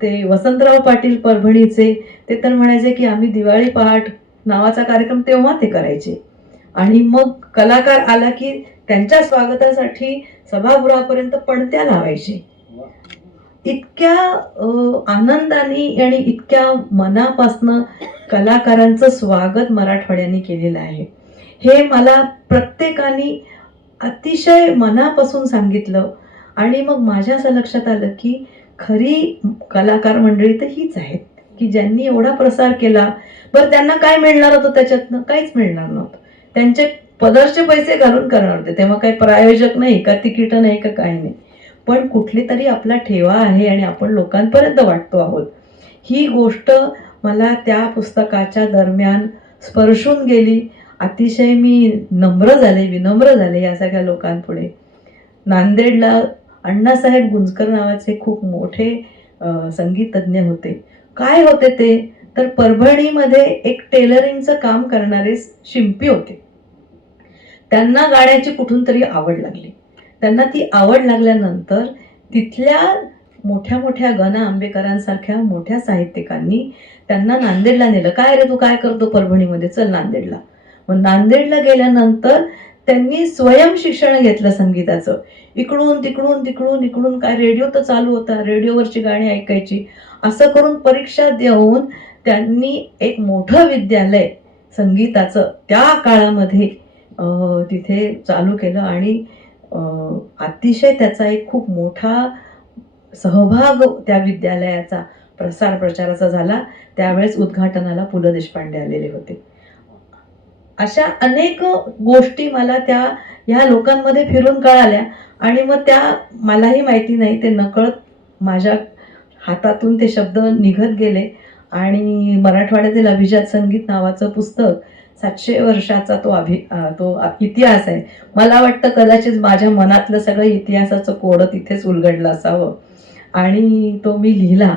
ते वसंतराव पाटील परभणीचे, ते तर म्हणायचे की आम्ही दिवाळी पहाट नावाचा कार्यक्रम तेव्हा ते करायचे आणि मग कलाकार आला की त्यांच्या स्वागतासाठी सभागृहापर्यंत पणत्या लावायचे. इतक्या आनंदाने आणि इतक्या मनापासनं कलाकारांचं स्वागत मराठवाड्याने केलेलं आहे. हे मला प्रत्येकाने अतिशय मनापासून सांगितलं आणि मग माझ्या असं लक्षात आलं की खरी कलाकार मंडळी तर हीच आहेत की ज्यांनी एवढा प्रसार केला. बरं, त्यांना काय मिळणार होतं त्याच्यातनं? काहीच मिळणार नव्हतं. त्यांचे पदरचे पैसे घालून करणार होते. तेव्हा काही प्रायोजक नाही का, तिकीट नाही का, काही नाही. पण कुठली तरी आपला ठेवा आहे आणि आपण लोकांपर्यंत वाटतो आहोत. ही गोष्ट मला त्या पुस्तकाच्या दरम्यान स्पर्शून गेली. अतिशय मी विनम्र झाले या सगळ्या लोकांपुढे. नांदेडला अण्णासाहेब गुंजकर नावाचे खूप मोठे संगीतज्ञ होते. काय होते ते तर परभणीमध्ये एक टेलरिंगचं काम करणारे शिंपी होते. त्यांना गाण्याची कुठून तरी आवड लागली. त्यांना ती आवड लागल्यानंतर तिथल्या मोठ्या मोठ्या गना आंबेकरांसारख्या मोठ्या साहित्यिकांनी त्यांना नांदेडला नेलं. काय रे तू काय करतो परभणीमध्ये, चल नांदेडला. मग नांदेडला गेल्यानंतर त्यांनी स्वयं शिक्षण घेतलं संगीताचं. इकडून तिकडून तिकडून इकडून, काय रेडिओ तर चालू होता, रेडिओवरची गाणी ऐकायची. असं करून परीक्षा देऊन त्यांनी एक मोठं विद्यालय संगीताचं त्या काळामध्ये तिथे चालू केलं आणि अतिशय त्याचा एक खूप मोठा सहभाग त्या विद्यालयाचा प्रचाराचा झाला. त्यावेळेस उद्घाटनाला पु ल देशपांडे आलेले होते. अशा अनेक गोष्टी मला ह्या लोकांमध्ये फिरून कळाल्या आणि मग त्या मलाही माहिती नाही, ते नकळत माझ्या हातातून ते शब्द निघत गेले आणि मराठवाड्यातील अभिजात संगीत नावाचं पुस्तक 700 वर्षाचा तो इतिहास आहे. मला वाटतं कदाचित माझ्या मनातलं सगळं इतिहासाचं कोडं तिथेच उलगडलं असावं आणि तो मी लिहिला.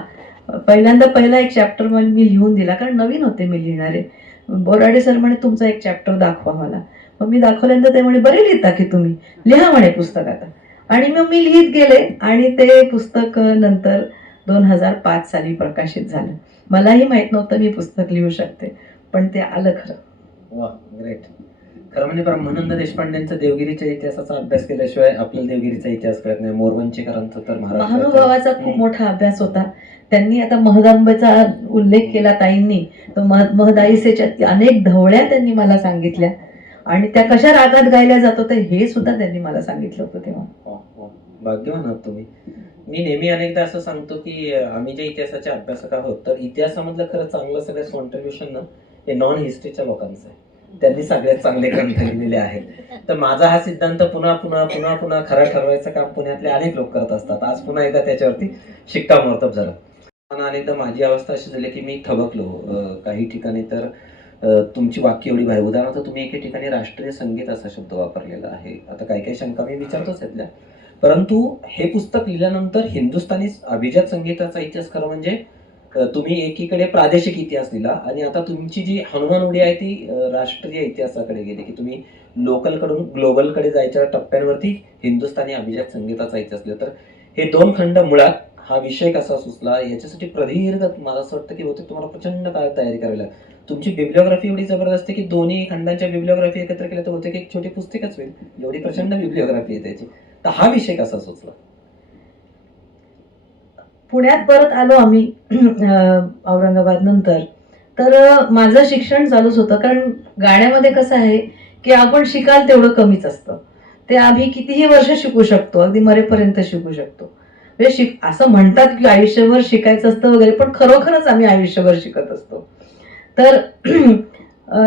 पहिला एक चॅप्टर मी लिहून दिला, कारण नवीन होते मी लिहिणारे. बोराडे सर म्हणे तुमचा एक चॅप्टर दाखवा मला. मग मी दाखवल्यानंतर ते म्हणे बरे लिहिता की तुम्ही, लिहा म्हणे पुस्तक आता. आणि मग मी लिहित गेले आणि ते पुस्तक नंतर 2005 साली प्रकाशित झालं. मलाही माहित नव्हतं मी पुस्तक लिहू शकते, पण ते आलं खरं. वा, ग्रेट. खरं म्हणजे ब्रह्मानंद देशपांडेंचा देवगिरीच्या इतिहासाचा अभ्यास केल्याशिवाय आपल्याला देवगिरीचा इतिहास कळत नाही. मोरवंचीकरांचा तर महानुभावाचा खूप मोठा अभ्यास होता. त्यांनी आता महदांबेचा उल्लेख केला ताईंनी, तर महदाईसेच्या अनेक ढवळ्या त्यांनी मला सांगितल्या आणि त्या कशा रागात गायल्या जात होत्या हे सुद्धा त्यांनी मला सांगितलं होतं तेव्हा. भाग्यवान आहात तुम्ही. मी नेहमी अनेकदा असं सांगतो की आम्ही जे इतिहासाचे अभ्यासक आहोत तर इतिहासामधलं खरं चांगलं सगळ्यात कॉन्ट्रीब्युशन ना हे नॉन हिस्ट्रीच्या लोकांचं आहे. त्यांनी सगळ्यात चांगले ग्रंथ लिहिलेले आहेत. तर माझा हा सिद्धांत पुन्हा पुन्हा पुन्हा पुन्हा खरा ठरवायचं काम पुण्यातले अनेक लोक करत असतात. आज पुन्हा एकदा त्याच्यावरती शिक्कामोर्तब झालं. अनेकदा माझी अवस्था अशी झाली की मी थबकलो. काही ठिकाणी तर तुमची वाक्य एवढी भारी. उदाहरणार्थ तुम्ही एके ठिकाणी राष्ट्रीय संगीत असा शब्द वापरलेला आहे. आता काही काही शंका मी विचारतोच यातल्या, परंतु हे पुस्तक लिहिल्यानंतर हिंदुस्थानी अभिजात संगीताचा इतिहास खरं म्हणजे तुम्ही एकीकडे प्रादेशिक इतिहास लिहिला आणि आता तुमची जी हनुमान उडी आहे ती राष्ट्रीय इतिहासाकडे गेली की तुम्ही लोकलकडून ग्लोबलकडे जायच्या टप्प्यांवरती हिंदुस्थानी अभिजात संगीताचा इतिहास लिहिला. तर हे दोन खंड मुळात हा विषय कसा सुचला याच्यासाठी प्रदीर्घ मला असं वाटतं की होते तुम्हाला प्रचंड काळ तयारी करावी लागेल. तुमची बिब्लिओग्राफी एवढी जबरदस्त आहे की दोन्ही खंडांच्या बिब्लिओग्राफी एकत्र केल्या तर होते की एक छोटी पुस्तकच होईल, एवढी प्रचंड बिब्लिओग्राफी आहे त्याची. तर हा विषय कसा सुचला? पुण्यात परत आलो आम्ही औरंगाबाद नंतर, तर माझं शिक्षण चालूच होतं. कारण गाण्यामध्ये कसं आहे की आपण शिकाल तेवढं कमीच असतं. ते आम्ही कितीही वर्ष शिकू शकतो, अगदी मरेपर्यंत शिकू शकतो. म्हणजे असं म्हणतात की आयुष्यभर शिकायचं असतं वगैरे, पण खरोखरच आम्ही आयुष्यभर शिकत असतो. तर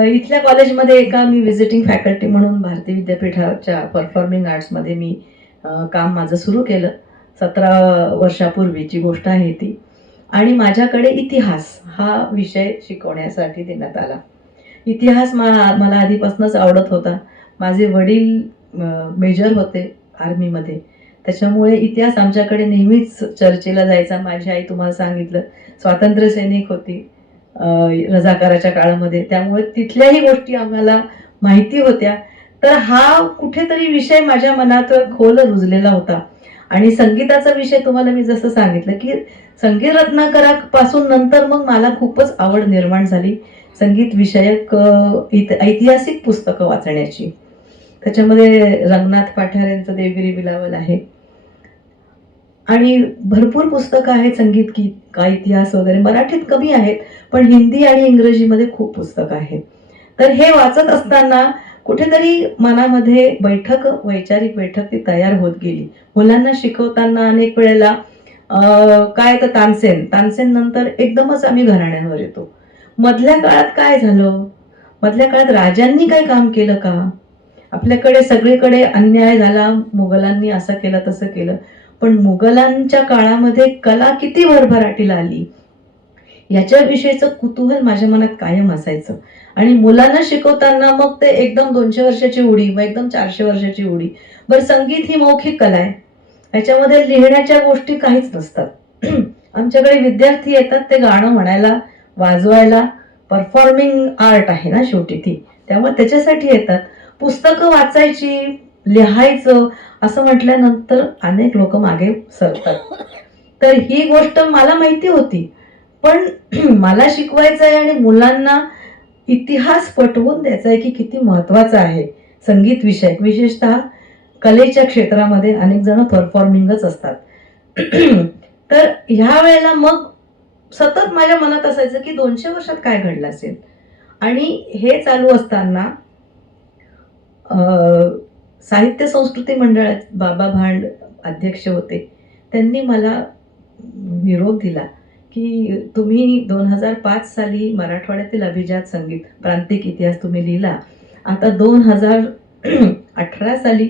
इथल्या कॉलेजमध्ये एका मी व्हिजिटिंग फॅकल्टी म्हणून भारतीय विद्यापीठाच्या परफॉर्मिंग आर्ट्समध्ये मी काम माझं सुरू केलं. 17 वर्षापूर्वीची गोष्ट आहे ती. आणि माझ्याकडे इतिहास हा विषय शिकवण्यासाठी देण्यात आला. इतिहास मला आधीपासूनच आवडत होता. माझे वडील मेजर होते आर्मीमध्ये, त्याच्यामुळे इतिहास आमच्याकडे नेहमीच चर्चेला जायचा. माझी आई तुम्हाला सांगितलं स्वातंत्र्य सैनिक होती रजाकाराच्या काळामध्ये, त्यामुळे तिथल्याही गोष्टी आम्हाला माहिती होत्या. तर हा कुठेतरी विषय माझ्या मनात खोल रुजलेला होता. आणि संगीताचा विषय तुम्हाला मी जसं सांगितलं की संगीत रत्नाकरापासून नंतर मग मला खूपच आवड निर्माण झाली संगीत विषयक ऐतिहासिक पुस्तकं वाचण्याची. त्याच्यामध्ये रंगनाथ पाठार यांचं देवगिरी बिलावल आहे आणि भरपूर पुस्तकं आहेत संगीत गीत का इतिहास वगैरे. मराठीत कमी आहेत पण हिंदी आणि इंग्रजीमध्ये खूप पुस्तकं आहेत. तर हे वाचत असताना कुठेतरी मनामध्ये वैचारिक बैठक ती तयार होत गेली. मुलांना शिकवताना अनेक वेळेला काय तर तानसेन नंतर एकदमच आम्ही घराण्यांवर येतो. मधल्या काळात काय झालं, मधल्या काळात राजांनी काय काम केलं का, आपल्याकडे सगळीकडे अन्याय झाला, मुघलांनी असं केलं तसं केलं, पण मुघलांच्या काळामध्ये कला किती भरभराटीला आली याच्याविषयीचं कुतूहल माझ्या मनात कायम असायचं. आणि मुलांना शिकवताना मग ते एकदम 200 वर्षाची उडी, मग एकदम 400 वर्षाची उडी. बरं, संगीत ही मौखिक कला आहे, ह्याच्यामध्ये लिहिण्याच्या गोष्टी काहीच नसतात. आमच्याकडे विद्यार्थी येतात ते गाणं म्हणायला, वाजवायला, परफॉर्मिंग आर्ट आहे ना शेवटी ती, त्यामुळे त्याच्यासाठी येतात. पुस्तकं वाचायची, लिहायचं असं म्हटल्यानंतर अनेक लोक मागे सरतात. तर ही गोष्ट मला माहिती होती, पण मला शिकवायचं आहे आणि मुलांना इतिहास पटवून द्यायचा आहे की किती महत्वाचा आहे संगीत विषयक. विशेषतः कलेच्या क्षेत्रामध्ये अनेक जण परफॉर्मिंगच असतात. तर ह्या वेळेला मग सतत माझ्या मनात असायचं की 200 वर्षात काय घडलं असेल. आणि हे चालू असताना साहित्य संस्कृती मंडळात बाबा भांड अध्यक्ष होते, त्यांनी मला निरोप दिला की तुम्ही 2005 साली मराठवाड्यातील अभिजात संगीत प्रांतिक इतिहास तुम्ही लिहिला, आता 2018 साली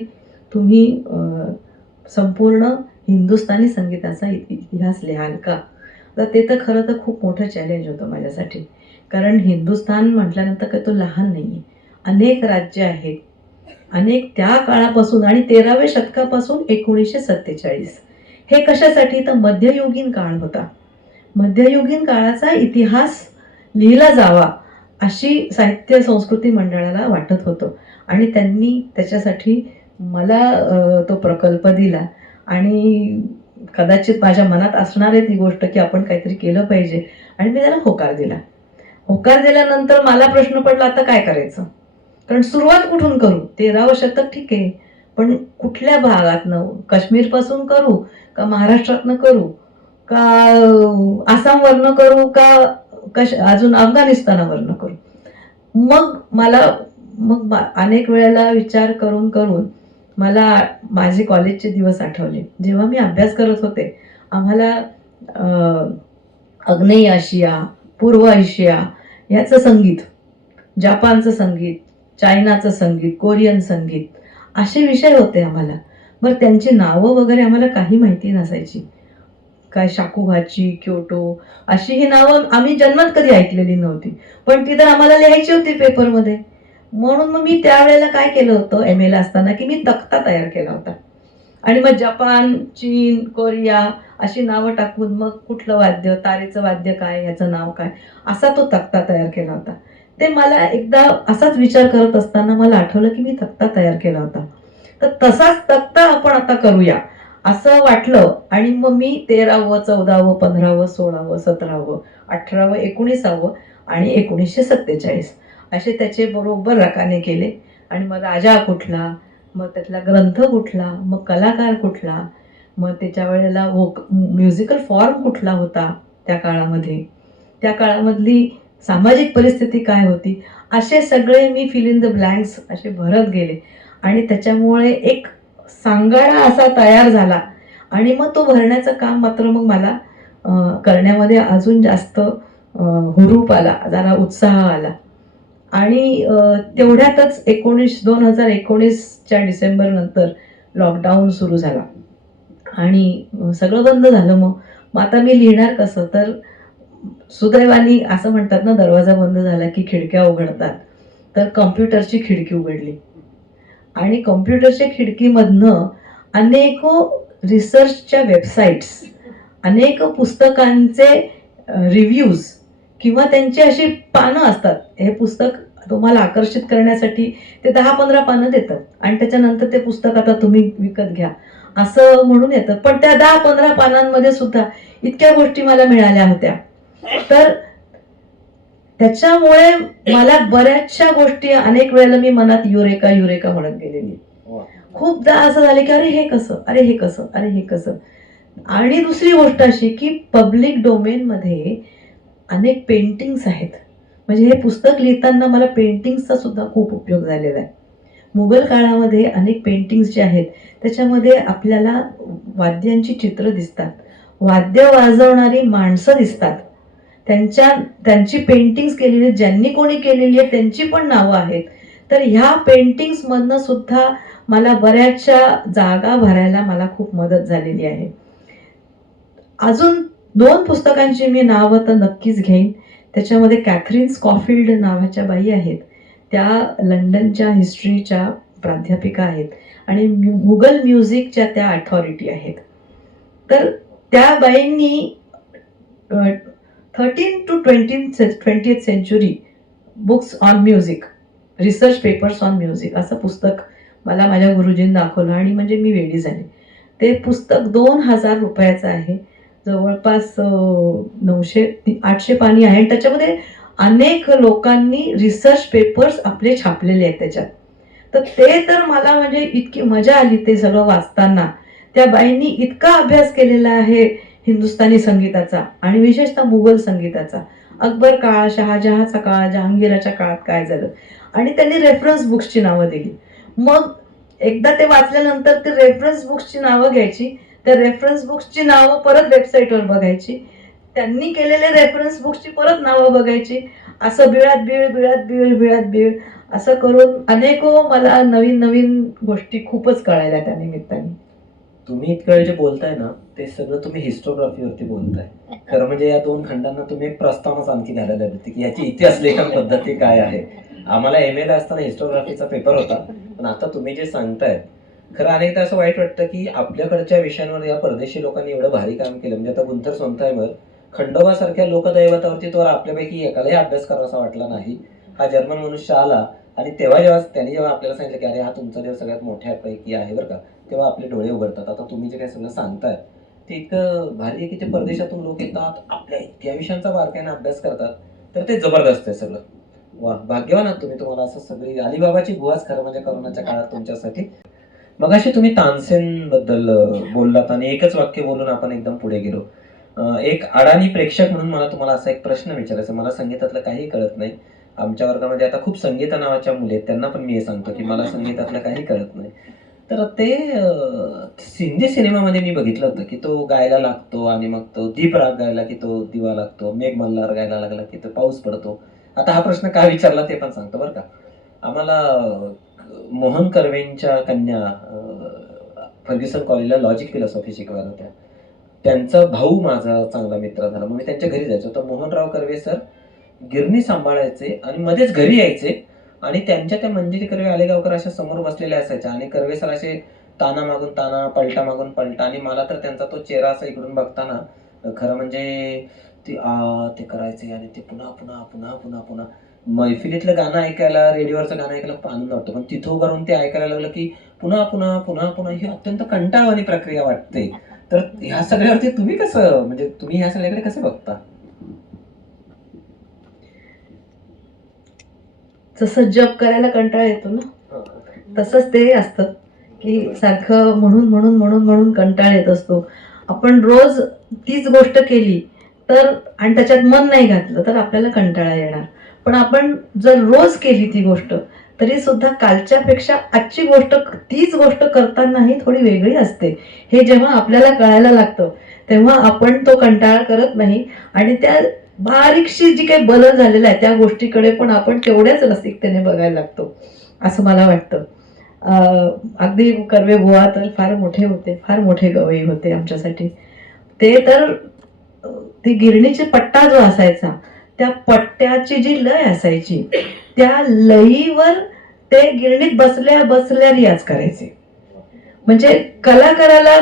तुम्ही संपूर्ण हिंदुस्थानी संगीताचा इतिहास लिहाल का. तर ते तर खरं तर खूप मोठं चॅलेंज होतं माझ्यासाठी, कारण हिंदुस्थान म्हटल्यानंतर काही तो लहान नाही आहे. अनेक राज्य आहेत, अनेक त्या काळापासून आणि 13व्या शतकापासून 1947. हे कशासाठी, तर मध्ययुगीन काळ होता. मध्ययुगीन काळाचा इतिहास लिहिला जावा अशी साहित्य संस्कृती मंडळाला वाटत होतं. आणि त्यांनी त्याच्यासाठी मला तो प्रकल्प दिला. आणि कदाचित माझ्या मनात असणार आहे ती गोष्ट की आपण काहीतरी केलं पाहिजे, आणि मी त्याला होकार दिला. होकार दिल्यानंतर मला प्रश्न पडला आता काय करायचं, कारण सुरुवात कुठून करू. 13वं शतक ठीक आहे, पण कुठल्या भागातनं, काश्मीरपासून करू का महाराष्ट्रातनं करू का आसामवरनं करू का अजून अफगाणिस्तानावरनं करू. मग अनेक वेळेला विचार करून मला माझे कॉलेजचे दिवस आठवले. जेव्हा मी अभ्यास करत होते आम्हाला आग्नेय आशिया, पूर्व आशिया याचं संगीत, जपानचं संगीत, चायनाचं संगीत, कोरियन संगीत असे विषय होते आम्हाला. बरं, त्यांची नावं वगैरे आम्हाला काही माहिती नसायची. काय शाकुहाची, क्योटो अशी ही नावं आम्ही जन्मात कधी ऐकलेली नव्हती, पण ती तर आम्हाला लिहायची होती पेपरमध्ये. म्हणून मग मी त्यावेळेला काय केलं होतं MA ला असताना की मी तक्ता तयार केला होता. आणि मग जपान, चीन, कोरिया अशी नावं टाकून मग कुठलं वाद्य, तारेचं वाद्य काय, याचं नाव काय, असा तो तक्ता तयार केला होता. ते मला एकदा असाच विचार करत असताना मला आठवलं की मी तक्ता तयार केला होता, तर तसाच तक्ता आपण आता करूया असं वाटलं. आणि मग मी 13वं, 14वं, 15वं, 16वं, 17वं, 18वं, 19वं आणि 1947 असे त्याचे बरोबर रकाने केले. आणि मग राजा कुठला, मग त्यातला ग्रंथ कुठला, मग कलाकार कुठला, मग त्याच्या वेळेला म्युझिकल फॉर्म कुठला होता त्या काळामध्ये, त्या काळामधली सामाजिक परिस्थिती काय होती, असे सगळे मी फिल इन द ब्लँक्स असे भरत गेले. आणि त्याच्यामुळे एक सांगाडा असा तयार झाला. आणि मग तो भरण्याचं काम मात्र मग मला करण्यामध्ये अजून जास्त हुरूप आला, जरा उत्साह आला. आणि तेवढ्यातच 2019च्या डिसेंबर नंतर लॉकडाऊन सुरू झाला आणि सगळं बंद झालं. मग आता मी लिहिणार कसं? तर सुदैवाने असं म्हणतात ना, दरवाजा बंद झाला की खिडक्या उघडतात. तर कम्प्युटरची खिडकी उघडली आणि कम्प्युटरच्या खिडकीमधनं अनेको रिसर्चच्या वेबसाईट्स, अनेक पुस्तकांचे रिव्ह्यूज किंवा त्यांची अशी पानं असतात. हे पुस्तक तुम्हाला आकर्षित करण्यासाठी ते 10-15 पानं देतात आणि त्याच्यानंतर ते पुस्तक आता तुम्ही विकत घ्या असं म्हणून येतं. पण त्या 10-15 पानांमध्ये सुद्धा इतक्या गोष्टी मला मिळाल्या होत्या. तर त्याच्यामुळे मला बऱ्याचशा गोष्टी अनेक वेळेला मी मनात युरेका युरेका म्हणत गेलेली. खूपदा असं झालं की अरे हे कसं, अरे हे कसं, अरे हे कसं. आणि दुसरी गोष्ट अशी की पब्लिक डोमेनमध्ये अनेक पेंटिंग्स आहेत. म्हणजे हे पुस्तक लिहिताना मला पेंटिंग्सचा सुद्धा खूप उपयोग झालेला आहे. मुघल काळामध्ये अनेक पेंटिंग्स जे आहेत त्याच्यामध्ये आपल्याला वाद्यांची चित्र दिसतात, वाद्य वाजवणारी माणसं दिसतात, त्यांची पेंटिंग्स केलेली, ज्यांनी कोणी केलेली आहे त्यांची पण नावं आहेत. तर ह्या पेंटिंग्समधनं सुद्धा मला बऱ्याचशा जागा भरायला मला खूप मदत झालेली आहे. अजून 2 पुस्तकांची मी नावं तर नक्कीच घेईन. त्याच्यामध्ये कॅथरीन स्कॉफिल्ड नावाच्या बाई आहेत. त्या लंडनच्या हिस्ट्रीच्या प्राध्यापिका आहेत आणि मुघल म्युझिकच्या त्या अथॉरिटी आहेत. तर त्या बाईंनी 13 to 20th century books on music, research papers on music असं पुस्तक मला माझ्या गुरुजींनी दाखवलं आणि म्हणजे मी वेडी झाले. ते पुस्तक 2000 रुपयाचं आहे. जवळपास 900-800 पानी आहे आणि त्याच्यामध्ये अनेक लोकांनी रिसर्च पेपर्स आपले छापलेले आहेत त्याच्यात. तर ते तर मला म्हणजे इतकी मजा आली ते सगळं वाचताना. त्या बाईंनी इतका अभ्यास केलेला आहे हिंदुस्थानी संगीताचा आणि विशेषतः मुघल संगीताचा. अकबर काळ, शहाजहाचा काळ, जहांगीराच्या काळात काय झालं आणि त्यांनी रेफरन्स बुक्सची नावं दिली. मग एकदा ते वाचल्यानंतर ते रेफरन्स बुक्सची नावं घ्यायची, त्या रेफरन्स बुक्सची नावं परत वेबसाईटवर बघायची, त्यांनी केलेले रेफरन्स बुक्सची परत नावं बघायची. असं बिळात बीळ असं करून अनेको मला नवीन नवीन गोष्टी खूपच कळायला त्या निमित्ताने. तुम्ही इतकं वेळ जे बोलताय ना ते सगळं तुम्ही हिस्टोग्राफीवरती बोलताय. खरं म्हणजे या 2 खंडांना तुम्ही एक प्रस्तावनाच आणखी घालायला भेटते की ह्याची इतिहास लेखन पद्धती काय आहे. आम्हाला MA ला असताना हिस्टोग्राफीचा पेपर होता, पण आता तुम्ही जे सांगताय खरं अनेकदा असं वाईट वाटतं की आपल्याकडच्या विषयांवर या परदेशी लोकांनी एवढं भारी काम केलं. म्हणजे आता गुंथर सोनतायमर खंडोबा सारख्या लोकदैवतावरती तो आपल्यापैकी एकालाही अभ्यास करावासा वाटला नाही. हा जर्मन मनुष्य आला आणि जेव्हा त्यांनी आपल्याला सांगितलं की अरे हा तुमचा देव सगळ्यात मोठ्यापैकी आहे बरं का, तेव्हा आपले डोळे उघडतात. आता तुम्ही जे काही सगळं सांगताय ते इतकं भारी आहे की ते परदेशातून लोक येतात, आपल्या इतक्या विषयांचा बारकाईने अभ्यास करतात. तर ते जबरदस्त आहे सगळं. वा, भाग्यवान आहात तुम्ही. तुम्हाला असं सगळी अलिबाबाची बुवाच खरं म्हणजे करोनाच्या काळात तुमच्यासाठी. मगाशी तुम्ही तानसेन बद्दल बोललात आणि एकच वाक्य बोलून आपण एकदम पुढे गेलो. एक अडाणी प्रेक्षक म्हणून मला तुम्हाला असा एक प्रश्न विचारायचा. मला संगीतातलं काही कळत नाही. आमच्या वर्गामध्ये आता खूप संगीता नावाच्या मुली आहेत, त्यांना पण मी हे सांगतो की मला संगीतातलं काही कळत नाही. तर ते हिंदी सिनेमामध्ये मी बघितलं होतं की तो गायला लागतो आणि मग तो दीप राग गायला की तो दिवा लागतो, मेघ मल्हार गायला लागला की तो पाऊस पडतो. आता हा प्रश्न का विचारला ते पण सांगतो बरं का. आम्हाला मोहन कर्वेंच्या कन्या फर्ग्युसन कॉलेजला लॉजिक फिलॉसॉफी शिकवायला होत्या. त्यांचा भाऊ माझा चांगला मित्र झाला. मग मी त्यांच्या घरी जायचो. तर मोहनराव कर्वे सर गिरणी सांभाळायचे आणि मध्येच घरी यायचे आणि त्यांच्या त्या मंजिरी कर्वे आलेगावकर अशा समोर बसलेल्या असायच्या आणि कर्वे सर असे ताना मागून ताना, पलटा मागून पलटा. आणि मला तर त्यांचा तो चेहरा असा इकडून बघताना खरं म्हणजे ते करायचे आणि ते पुन्हा पुन्हा पुन्हा पुन्हा पुन्हा. मैफिलीतलं गाणं ऐकायला, रेडिओवरचं गाणं ऐकायला खूप आनंद वाटतो, पण तिथं करून ते ऐकायला लागलं की पुन्हा पुन्हा पुन्हा पुन्हा ही अत्यंत कंटाळवाणी प्रक्रिया वाटते. तर ह्या सगळ्यावरती तुम्ही कसं, म्हणजे तुम्ही ह्या सगळ्याकडे कसे बघता? जसं जप करायला कंटाळा येतो ना, तसंच ते असतं की सारखं म्हणून म्हणून म्हणून म्हणून कंटाळा येत असतो. आपण रोज तीच गोष्ट केली तर आणि त्याच्यात मन नाही घातलं तर आपल्याला कंटाळा येणार. पण आपण जर रोज केली ती गोष्ट तरी सुद्धा कालच्यापेक्षा आजची गोष्ट, तीच गोष्ट करतानाही थोडी वेगळी असते. हे जेव्हा आपल्याला कळायला लागतं तेव्हा आपण तो कंटाळा करत नाही आणि त्या बारीकशी जी काही बदल झालेला आहे त्या गोष्टीकडे पण आपण तेवढ्याच रसिकतेने बघायला लागतो असं मला वाटतं. अगदी कर्वे बुवा तर फार मोठे होते, फार मोठे गवई होते आमच्यासाठी. ते तर ती गिरणीची पट्टा जो असायचा त्या पट्ट्याची जी लय असायची त्या लयीवर ते गिरणीत बसल्या बसल्या रियाज करायचे. म्हणजे कलाकाराला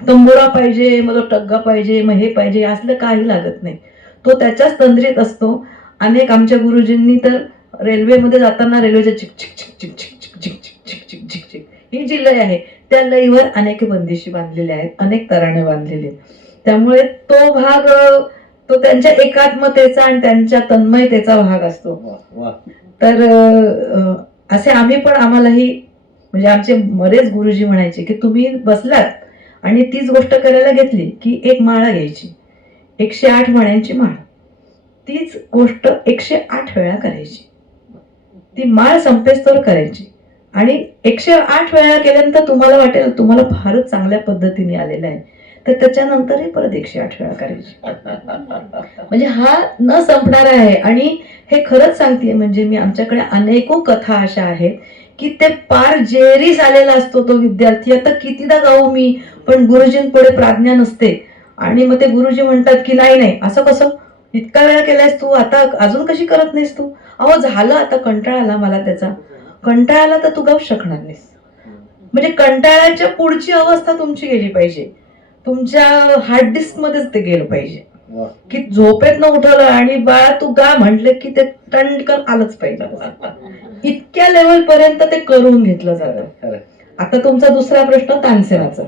तंबोरा पाहिजे, मग तो टग्गा पाहिजे, मग हे पाहिजे असलं काही लागत नाही. तो त्याच्याच तंद्रीत असतो. अनेक आमच्या गुरुजींनी तर रेल्वेमध्ये जाताना रेल्वेच्या चिक चिक चिक चिक चिक चिक चिक चिक चिक चिक चिक चिक ही जी लय आहे त्या लयीवर अनेक बंदिशी बांधलेल्या आहेत, अनेक तराणे बांधलेले आहेत. त्यामुळे तो भाग तो त्यांच्या एकात्मतेचा आणि त्यांच्या तन्मयतेचा भाग असतो. वा. तर असे आम्ही पण आम्हालाही म्हणजे आमचे बरेच गुरुजी म्हणायचे की तुम्ही बसलात आणि तीच गोष्ट करायला घेतली की एक माळा घ्यायची, 108 मण्यांची माळ, तीच गोष्ट 108 वेळा करायची, ती माळ संपेस्तोवर करायची आणि 108 वेळा केल्यानंतर तुम्हाला वाटेल तुम्हाला फारच चांगल्या पद्धतीने आलेलं आहे, तर त्याच्यानंतरही परत 108 वेळा करायची. म्हणजे हा न संपणारा आहे. आणि हे खरंच सांगते म्हणजे मी आमच्याकडे अनेको कथा अशा आहेत की ते पार जेरीस आलेला असतो तो विद्यार्थी. आता कितीदा गाऊ मी, पण गुरुजींपुढे प्राज्ञा नसते आणि मग ते गुरुजी म्हणतात की नाही नाही असं कसं, इतका वेळा केलायस तू, आता अजून कशी करत नाहीस तू. अहो झालं, आता कंटाळा आला मला त्याचा. कंटाळा आला तर तू गाऊ शकणार नाहीस. म्हणजे कंटाळ्याच्या पुढची अवस्था तुमची गेली पाहिजे, तुमच्या हार्ड डिस्क मध्येच ते गेलं पाहिजे की झोपेत न उठवलं आणि बाळा तू गा म्हटलं की ते टंडकन आलंच पाहिजे. इतक्या लेवल पर्यंत ते करून घेतलं जातं. आता तुमचा दुसरा प्रश्न तानसेनाचा.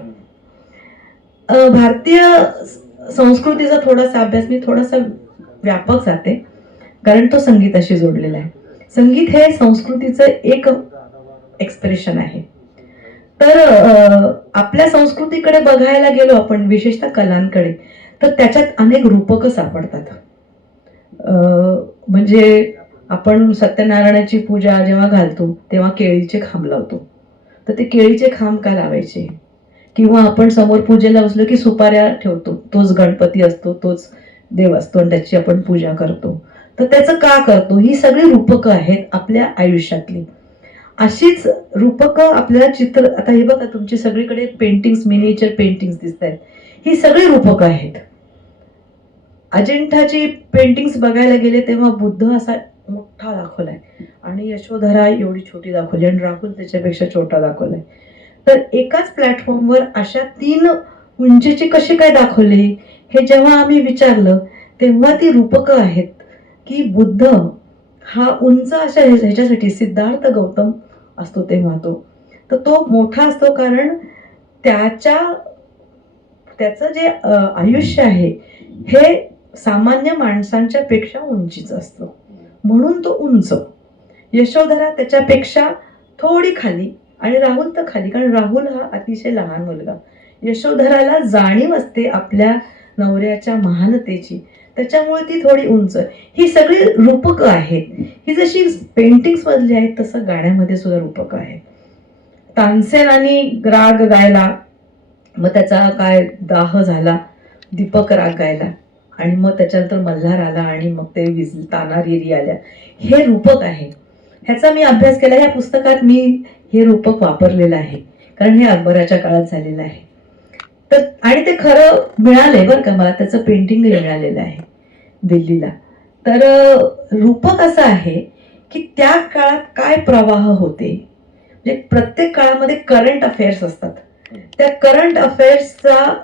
भारतीय संस्कृतीचा थोडासा अभ्यास मी थोडासा व्यापक जाते कारण तो संगीताशी जोडलेला आहे. संगीत हे संस्कृतीचं एक एक्सप्रेशन आहे. तर आपल्या संस्कृतीकडे बघायला गेलो आपण, विशेषतः कलांकडे, तर त्याच्यात अनेक रूपकं सापडतात. म्हणजे आपण सत्यनारायणाची पूजा जेव्हा घालतो तेव्हा केळीचे खांब लावतो, तर ते केळीचे खांब का लावायचे. किंवा आपण समोर पूजेला बसलो की सुपाऱ्या ठेवतो, तोच गणपती असतो, तोच देव असतो आणि त्याची आपण पूजा करतो, तर त्याचं का करतो. ही सगळी रूपकं आहेत आपल्या आयुष्यातली. अशीच रूपकं आपल्याला चित्र, आता हे बघा तुमची सगळीकडे पेंटिंग्स, मिनिएचर पेंटिंग्स दिसत आहेत, ही सगळी रूपकं आहेत. अजिंठाची पेंटिंग्स बघायला गेले तेव्हा बुद्ध असा मोठा दाखवलाय आणि यशोधरा एवढी छोटी दाखवली आणि राहुल त्याच्यापेक्षा छोटा दाखवलाय. तर एकाच प्लॅटफॉर्मवर अशा 3 उंचीची कशी काय दाखवली हे जेव्हा आम्ही विचारलं तेव्हा ती रूपकं आहेत की बुद्ध हा उंच अशा ह्याच्यासाठी, सिद्धार्थ गौतम असतो तेव्हा तर तो मोठा असतो कारण त्याचं जे आयुष्य आहे हे सामान्य माणसांच्या पेक्षा उंचीचं असतं म्हणून तो उंच. यशोधरा त्याच्यापेक्षा थोडी खाली आणि राहुल तर खाली, कारण राहुल हा अतिशय लहान मुलगा. यशोधराला जाणीव असते आपल्या नवऱ्याच्या महानतेची, त्याच्यामुळे ती थोडी उंच. ही सगळी रूपकं आहेत. ही जशी पेंटिंग्स मधली आहेत तसं गाण्यामध्ये सुद्धा रूपकं आहेत. तानसेनानी राग गायला, मग त्याचा काय दाह झाला, दीपक राग गायला आणि मग त्याच्यानंतर मल्हार आला आणि मग ते तानारीरी आल्या. हे रूपक आहे. ह्याचा मी अभ्यास केला. ह्या पुस्तकात मी हे रूपक वापरलेलं आहे कारण हे अकबराच्या काळात झालेलं आहे. तर आणि ते खरं मिळालंय बरं का मला, त्याचं पेंटिंग मिळालेलं आहे दिल्लीला. तर रूपक असं आहे की त्या काळात काय प्रवाह होते, म्हणजे प्रत्येक काळामध्ये करंट अफेअर्स असतात, त्या करंट अफेअर्सचा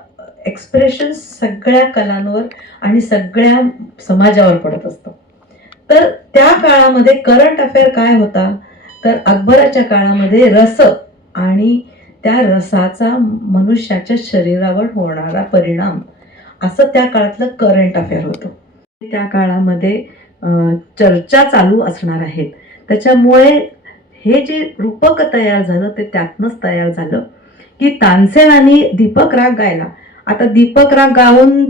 एक्सप्रेशन सगळ्या कलांवर आणि सगळ्या समाजावर पडत असतं. तर त्या काळामध्ये करंट अफेअर काय होता, तर अकबराच्या काळामध्ये रस आणि त्या रसाचा मनुष्याच्या शरीरावर होणारा परिणाम, असं त्या काळातलं करंट अफेअर होतं. त्या काळामध्ये चर्चा चालू असणार आहेत. त्याच्यामुळे हे जे रूपक तयार झालं ते त्यातनंच तयार झालं की तानसेनानी दीपक राग गायला. आता दीपक राग गाऊन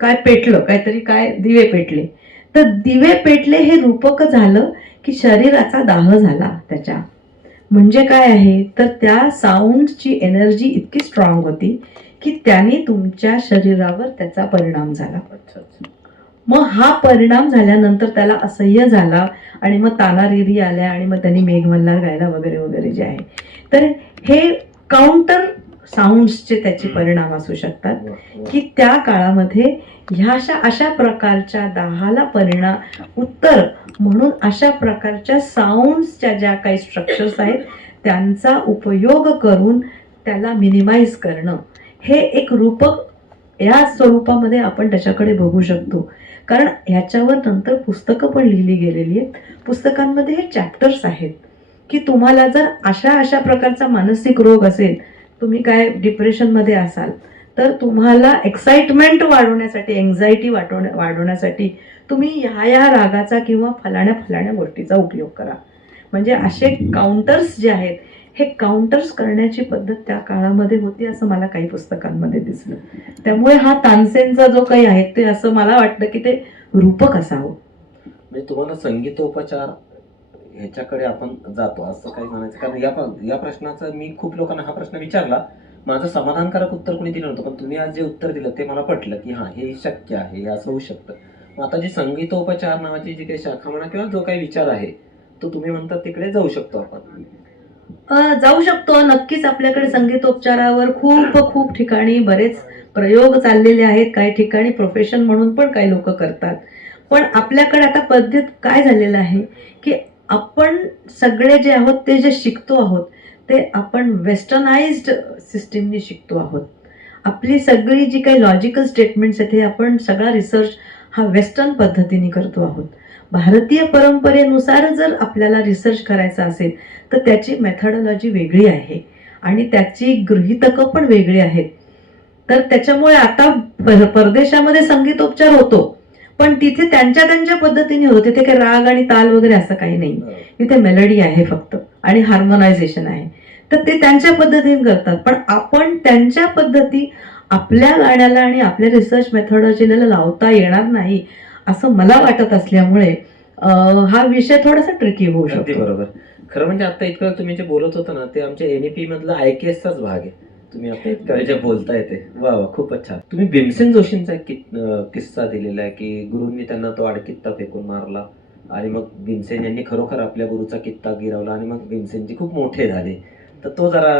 काय पेटलं, काहीतरी काय दिवे पेटले, तर दिवे पेटले हे रूपक झालं की शरीराचा दाह झाला त्याच्या. म्हणजे काय आहे तर त्या साऊंडची एनर्जी इतकी स्ट्रॉंग होती की त्याने तुमच्या शरीरावर त्याचा परिणाम झाला. मग हा परिणाम झाल्यानंतर त्याला असह्य झाला आणि मग तानारीरी आल्या आणि मग त्यांनी मेघमल्हार गायला वगैरे वगैरे जे आहे. तर हे काउंटर साऊंड्सचे त्याचे परिणाम असू शकतात की त्या काळामध्ये ह्या अशा प्रकारच्या दाहाला परिणाम उत्तर म्हणून अशा प्रकारच्या साऊंड्सच्या ज्या काही स्ट्रक्चर्स आहेत त्यांचा उपयोग करून त्याला मिनिमाइज करणं हे एक रूपक या स्वरूपामध्ये आपण त्याच्याकडे बघू शकतो. कारण ह्याच्यावर नंतर पुस्तकं पण लिहिली गेलेली आहेत. पुस्तकांमध्ये हे चॅप्टर्स आहेत की तुम्हाला जर अशा प्रकारचा मानसिक रोग असेल, तुम्ही काय डिप्रेशनमध्ये असाल, तर तुम्हाला एक्साइटमेंट वाढवण्यासाठी, एन्झायटी वाढवण्यासाठी तुम्ही ह्या रागाचा किंवा फलाण्या गोष्टीचा उपयोग करा. म्हणजे असे काउंटर्स जे आहेत हे काउंटर्स करण्याची पद्धत त्या काळामध्ये होती असं मला काही पुस्तकांमध्ये दिसलं. त्यामुळे हा तानसेनचा जो काही आहे ते असं मला वाटतं की ते रूपक असावं. म्हणजे तुम्हाला संगीतोपचार ह्याच्याकडे आपण जातो असं काही म्हणायचं? कारण या प्रश्नाचा मी खूप लोकांना हा प्रश्न विचारला, माझं समाधानकारक उत्तर कोणी दिलं नव्हतं, पण तुम्ही आज जे उत्तर दिलं ते मला पटलं की हां हे शक्य आहे, हे असं होऊ शकतं. मग आता जी संगीतोपचार नावाची जी काही शाखा म्हणा किंवा जो काही विचार आहे तो तुम्ही म्हणता तिकडे जाऊ शकतो आपण? जाऊ शकतो नक्कीच. आपल्याकडे संगीतोपचारावर खूप ठिकाणी बरेच प्रयोग चाललेले आहेत. काही ठिकाणी प्रोफेशन म्हणून पण काही लोक करतात. पण आपल्याकडे आता पद्धत काय झालेलं आहे की आपण सगळे जे आहोत ते जे शिकतो आहोत ते आपण वेस्टर्नाइज्ड सिस्टीमनी शिकतो आहोत. आपली सगळी जी काही लॉजिकल स्टेटमेंट्स आहेत हे आपण सगळा रिसर्च हा वेस्टर्न पद्धतीने करतो आहोत. भारतीय परंपरेनुसार जर आपल्याला रिसर्च करायचा असेल तर त्याची मेथडॉलॉजी वेगळी आहे आणि त्याची गृहीतकं पण वेगळी आहेत. तर त्याच्यामुळे आता परदेशामध्ये संगीतोपचार होतो पण तिथे त्यांच्या पद्धतीने होतो. तिथे काही राग आणि ताल वगैरे असं काही नाही. तिथे मेलडी आहे फक्त आणि हार्मोनायझेशन आहे. तर ते त्यांच्या पद्धतीने करतात. पण आपण त्यांच्या पद्धती आपल्या गाण्याला आणि आपल्या रिसर्च मेथडॉलॉजीला लावता येणार नाही असं मला वाटत असल्यामुळे हा विषय थोडासा ट्रिकी होऊ शकतो. बरोबर. खरं म्हणजे आता इतकं तुम्ही जे बोलत होता ना ते आमच्या एनईपी मधला IKSचाच भाग आहे. तुम्ही आता इतकं जे बोलताय ते वा खूपच छान. तुम्ही भीमसेन जोशींचा एक किस्सा दिलेला आहे की गुरूंनी त्यांना तो आडकित्ता फेकून मारला आणि मग भीमसेन यांनी खरोखर आपल्या गुरुचा कित्ता गिरवला आणि मग भीमसेनजी खूप मोठे झाले. तर तो जरा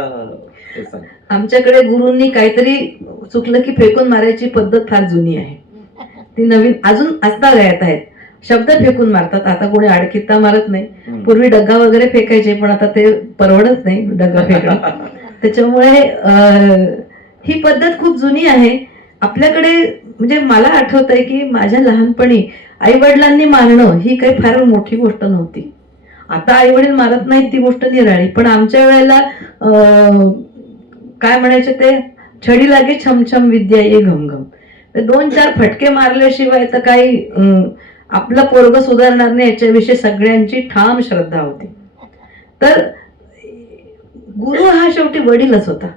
सांग. आमच्याकडे गुरूंनी काहीतरी चुकलं की फेकून मारायची पद्धत फार जुनी आहे. ती नवीन अजून आत्ता गळ्यात आहेत. शब्द फेकून मारतात. आता कोणी आडकित्ता मारत नाही. पूर्वी डग्गा वगैरे फेकायचे पण आता ते परवडत नाही डग्गा फेकणं. त्याच्यामुळे ही पद्धत खूप जुनी आहे आपल्याकडे. म्हणजे मला आठवत आहे की माझ्या लहानपणी आई वडिलांनी मारणं ही काही फार मोठी गोष्ट नव्हती. आता आई वडील मारत नाहीत ती गोष्ट निराळी. पण आमच्या वेळेला काय म्हणायचे ते, छडी लागे छमछम विद्या ये घमघम. ते 2-4 फटके मारल्याशिवाय तर काही आपलं पोरग सुधारणार नाही याच्याविषयी सगळ्यांची ठाम श्रद्धा होती. तर गुरु हा शेवटी वडीलच होता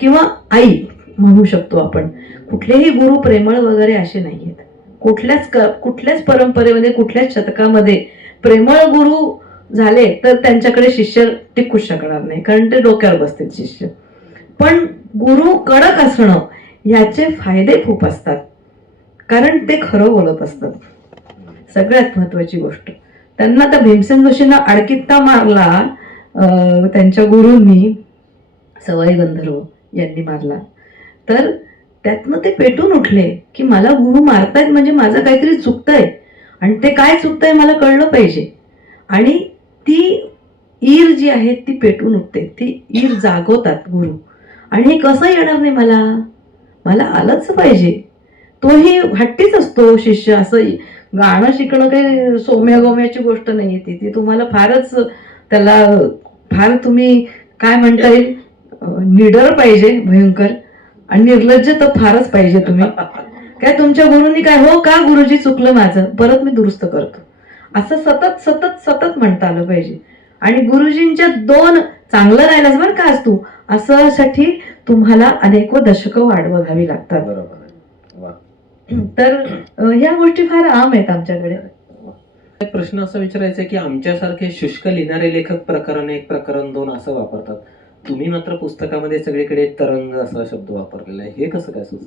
किंवा आई म्हणू शकतो आपण. कुठलेही गुरु प्रेमळ वगैरे असे नाहीयेत. कुठल्याच परंपरेमध्ये कुठल्याच शतकामध्ये प्रेमळ गुरु झाले तर त्यांच्याकडे शिष्य टिकूच शकणार नाही कारण ते डोक्यावर बसतील शिष्य. पण गुरु कडक असणं याचे फायदे खूप असतात कारण ते खरं बोलत असतात. सगळ्यात महत्वाची गोष्ट, त्यांना तर भीमसेन जोशींना आडकित्ता मारला त्यांच्या गुरूंनी, सवाई गंधर्व यांनी मारला. तर त्यातनं ते पेटून उठले की मला गुरु मारतायत म्हणजे माझं काहीतरी चुकतंय आणि ते काय चुकतंय मला कळलं पाहिजे. आणि ती ईर जी आहे ती पेटून उठते. ती ईर जागवतात गुरु. आणि हे कसं येणार नाही मला आलंच पाहिजे. तोही हट्टीच असतो शिष्य. असं गाणं शिकणं काही सोम्या गोम्याची गोष्ट नाही. ती तुम्हाला फारच त्याला फार तुम्ही काय म्हणता येईल निडर पाहिजे भयंकर. आणि निर्लज्ज तर फारच पाहिजे तुम्ही. काय तुमच्या गुरूंनी काय हो का गुरुजी चुकलं माझं परत मी दुरुस्त करतो असं सतत म्हणता आलं पाहिजे. आणि गुरुजींच्या 2 चांगलं राहिलास बरं का आज तू असं साठी तुम्हाला अनेक दशकं वाढवावी लागतात. तर ह्या गोष्टी फार आम आहेत आमच्याकडे. प्रश्न असा विचारायचा की आमच्यासारखे शुष्क लिहिणारे लेखक प्रकरण 1 प्रकरण 2 असं वापरतात. तुम्ही मात्र पुस्तकामध्ये सगळीकडे तरंग असा शब्द वापरलेला आहे. हे कसं काय सुचतं?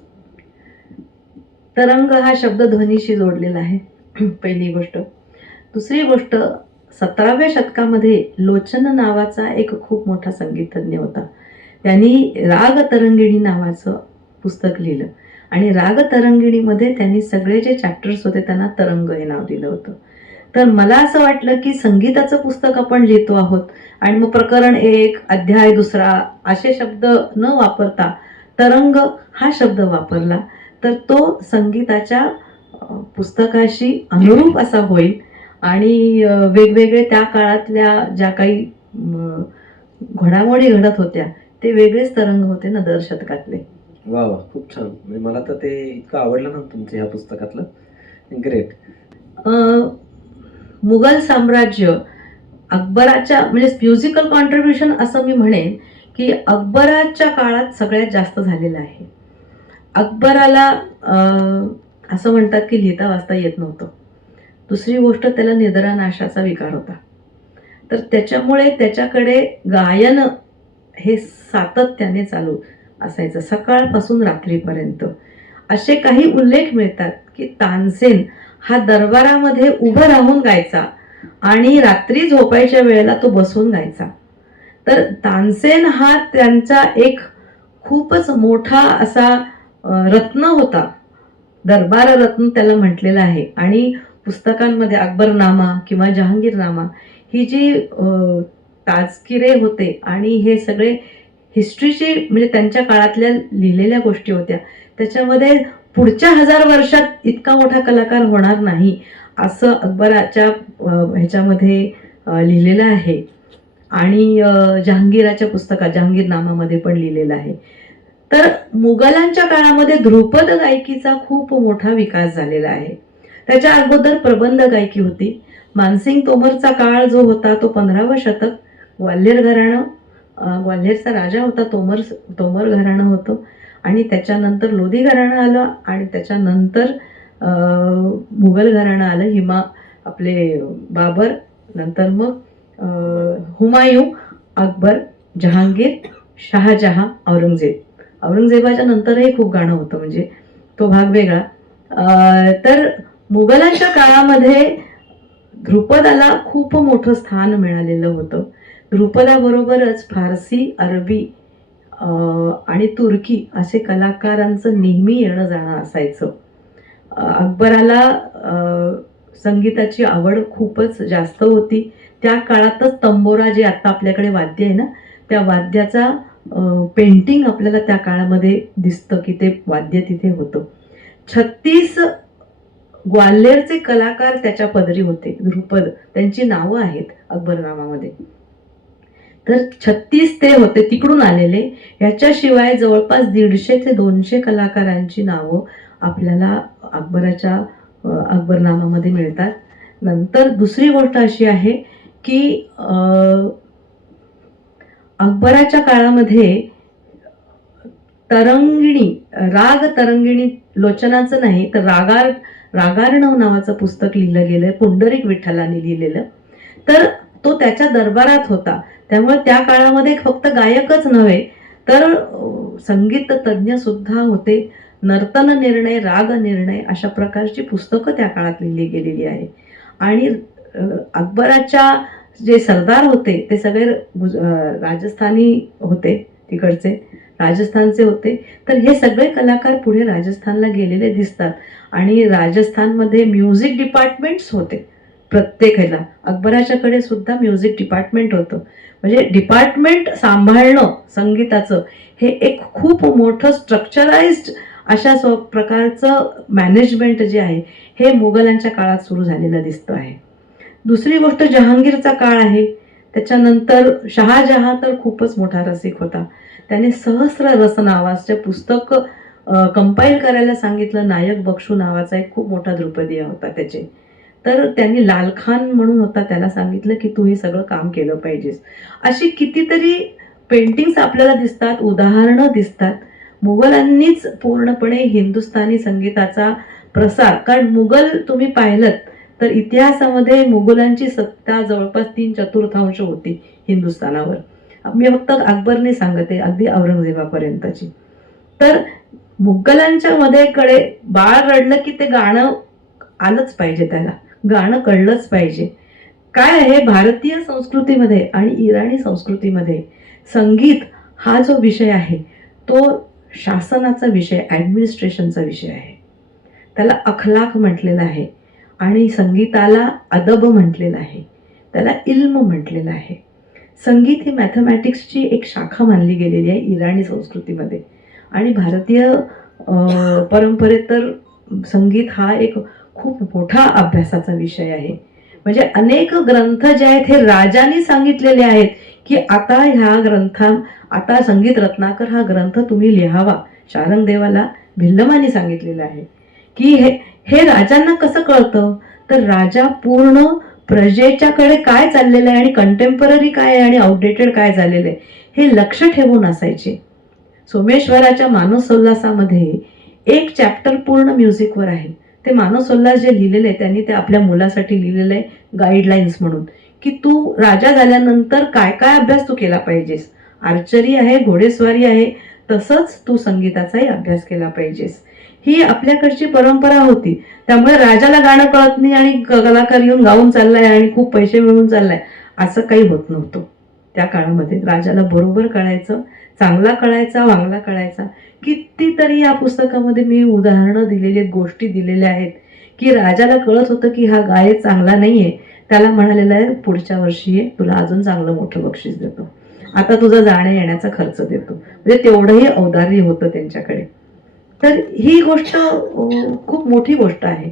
तरंग हा शब्द ध्वनीशी जोडलेला आहे, पहिली गोष्ट. दुसरी गोष्ट, 17व्या शतकामध्ये लोचन नावाचा एक खूप मोठा संगीतज्ञ होता. त्यांनी राग तरंगिणी नावाचं पुस्तक लिहिलं आणि राग तरंगिणीमध्ये त्यांनी सगळे जे चॅप्टर्स होते त्यांना तरंग हे नाव दिलं होतं. तर मला असं वाटलं की संगीताचं पुस्तक आपण लिहितो आहोत आणि मग प्रकरण 1, अध्याय 2 असे शब्द न वापरता तरंग हा शब्द वापरला तर तो संगीताच्या पुस्तकाशी अनुरूप असा होईल आणि वेगवेगळे त्या काळातल्या ज्या काही घडामोडी घडत होत्या ते वेगळेच तरंग होते ना दर शतकातले. वा वा, खूप छान. म्हणजे मला तर ते इतकं आवडलं ना तुमच्या ह्या पुस्तकातलं. ग्रेट. मुघल साम्राज्य अकबराच्या म्हणजे म्युझिकल कॉन्ट्रीब्युशन असं मी म्हणेन की अकबराच्या काळात सगळ्यात जास्त झालेलं आहे. अकबराला असं म्हणतात की लिहिता वाचता येत नव्हतं. दुसरी गोष्ट, त्याला निद्रानाशाचा विकार होता. तर त्याच्यामुळे त्याच्याकडे गायन हे सातत्याने चालू असायचं सकाळपासून रात्रीपर्यंत. असे काही उल्लेख मिळतात की तानसेन हा दरबारामध्ये उभं राहून गायचा आणि रात्री झोपायच्या वेळेला तो बसून गायचा. तर तानसेन हा त्यांचा एक खूपच मोठा असा रत्न होता, दरबार रत्न त्याला म्हटलेलं आहे. आणि पुस्तकांमध्ये अकबरनामा किंवा जहांगीरनामा ही जी ताजकिरे होते आणि हे सगळे हिस्ट्रीचे म्हणजे त्यांच्या काळातल्या लिहिलेल्या गोष्टी होत्या, त्याच्यामध्ये पुढच्या 1000 वर्षात इतका मोठा कलाकार होणार नाही असं अकबराच्या ह्याच्यामध्ये लिहिलेलं आहे. आणि जहांगीराच्या पुस्तकात जहांगीरनामामध्ये पण लिहिलेलं आहे. तर मुघलांच्या काळामध्ये ध्रुपद गायकीचा खूप मोठा विकास झालेला आहे. त्याच्या अगोदर प्रबंध गायकी होती. मानसिंग तोमरचा काळ जो होता तो 15वं शतक. ग्वाल्हेर घराणं, ग्वाल्हेरचा राजा होता तोमर घराणं होतं आणि त्याच्यानंतर लोधी घराणं आलं आणि त्याच्यानंतर मुघल घराणं आलं, आपले बाबर, नंतर मग हुमायूं, अकबर, जहांगीर, शहाजहां, औरंगजेबाच्या नंतरही खूप गाणं होतं, म्हणजे तो भाग वेगळा. तर मुघलांच्या काळामध्ये ध्रुपदाला खूप मोठं स्थान मिळालेलं होतं. ध्रुपदाबरोबरच फारसी, अरबी आणि तुर्की असे कलाकारांचं नेहमी येणं जाणं असायचं. अकबराला संगीताची आवड खूपच जास्त होती. त्या काळातच तंबोरा, जे आता आपल्याकडे वाद्य आहे ना, त्या वाद्याचा पेंटिंग आपल्याला त्या काळामध्ये दिसतं की ते वाद्य तिथे होतं. 36 ग्वाल्हेरचे कलाकार त्याच्या पदरी होते. ध्रुपद त्यांची नावं आहेत अकबरनामामध्ये. तर 36 ते होते तिकडून आलेले. ह्याच्याशिवाय जवळपास 150 ते 200 कलाकारांची नावं आपल्याला अकबरनामामध्ये मिळतात. नंतर दुसरी गोष्ट अशी आहे की अकबराच्या काळामध्ये तरंगिणी, राग तरंगिणी, लोचनाचं नाही तर रागार्णव नावाचं पुस्तक लिहिलं गेलंय, पुंडरीक विठ्ठलाने लिहिलेलं. तर तो त्याच्या दरबारात होता. त्यामुळे त्या काळामध्ये फक्त गायकच नव्हे तर संगीत तज्ज्ञ सुद्धा होते. नर्तन निर्णय, राग निर्णय अशा प्रकारची पुस्तकं त्या काळात लिहिली गेलेली आहे. आणि अकबराच्या जे सरदार होते ते सगळे राजस्थानी होते, तिकडचे राजस्थानचे होते. तर हे सगळे कलाकार पुढे राजस्थानला गेलेले दिसतात. आणि राजस्थानमध्ये म्युझिक डिपार्टमेंट्स होते प्रत्येक ह्याला. अकबराच्याकडे सुद्धा म्युझिक डिपार्टमेंट होतं. म्हणजे डिपार्टमेंट सांभाळणं संगीताचं हे एक खूप मोठं स्ट्रक्चराइज्ड अशा प्रकारचं मॅनेजमेंट जे आहे हे मुघलांच्या काळात सुरू झालेलं दिसतं आहे. दुसरी गोष्ट जहांगीरचा काळ आहे. त्याच्यानंतर शहाजहां तर खूपच मोठा रसिक होता. त्याने सहस्र रस नावाचे पुस्तक कंपाईल करायला सांगितलं. नायक बक्षू नावाचा एक खूप मोठा द्रुपदीय होता त्याचे. तर त्यांनी लालखान म्हणून होता, त्याला सांगितलं की तू हे सगळं काम केलं पाहिजेस. अशी कितीतरी पेंटिंग्स आपल्याला दिसतात, उदाहरणं दिसतात. मुघलांनीच पूर्णपणे हिंदुस्थानी संगीताचा प्रसार, कारण मुघल तुम्ही पाहिलं तर इतिहासामध्ये मुघलांची सत्ता जवळपास 3/4 होती हिंदुस्थानावर. मी फक्त अकबरने सांगते, अगदी औरंगजेबापर्यंतची. तर मुघलांच्या मध्ये कडे बाळ रडलं की ते गाणं आलंच पाहिजे, त्याला गाणं कळलंच पाहिजे. काय आहे, भारतीय संस्कृतीमध्ये आणि इराणी संस्कृतीमध्ये संगीत हा जो विषय आहे तो शासनाचा विषय, ॲडमिनिस्ट्रेशनचा विषय आहे. त्याला अखलाक म्हटलेलं आहे आणि संगीताला अदब म्हटलेलं आहे, त्याला इल्म म्हटलेलं आहे. संगीत ही मॅथमॅटिक्सची एक शाखा मानली गेलेली आहे इराणी संस्कृतीमध्ये. आणि भारतीय परंपरेत तर संगीत हा एक खूप मोठा अभ्यासाचा विषय आहे. म्हणजे अनेक ग्रंथ जे आहेत हे राजांनी सांगितलेले आहेत की आता आता संगीत रत्नाकर हा ग्रंथ तुम्ही लिहावा. शारंगदेवाला भिल्लमानी सांगितलेलं आहे की हे राजांना कसं कळतं, तर राजा पूर्ण प्रजेच्याकडे काय चाललेलं आहे आणि कंटेम्पररी काय आहे आणि आउटडेटेड काय झालेलं आहे हे लक्ष ठेवून असायचे. सोमेश्वराच्या मानसोल्लासामध्ये एक चॅप्टर पूर्ण म्युझिकवर आहे. ते मानसोल्लास जे लिहिलेलं आहे त्यांनी ते आपल्या मुलासाठी लिहिलेलं आहे गाईडलाईन्स म्हणून, की तू राजा झाल्यानंतर काय काय अभ्यास तू केला पाहिजेस. आर्चरी आहे, घोडेस्वारी आहे, तसंच तू संगीताचाही अभ्यास केला पाहिजेस. ही आपल्याकडची परंपरा होती. त्यामुळे राजाला गाणं कळत नाही आणि कलाकार येऊन गाऊन चाललाय आणि खूप पैसे मिळवून चाललाय असं काही होत नव्हतं. त्या काळामध्ये राजाला बरोबर कळायचं, चांगला कळायचा, वांगला कळायचा. कितीतरी या पुस्तकामध्ये मी उदाहरणं दिलेली आहेत, गोष्टी दिलेल्या आहेत की राजाला कळत होतं की हा गायक चांगला नाहीये, त्याला म्हणालेलं आहे पुढच्या वर्षी ये, तुला अजून चांगलं मोठं बक्षीस देतो, आता तुझा जाण्या येण्याचा खर्च देतो. म्हणजे तेवढंही औदार्य होतं त्यांच्याकडे. तर ही गोष्ट खूप मोठी गोष्ट आहे.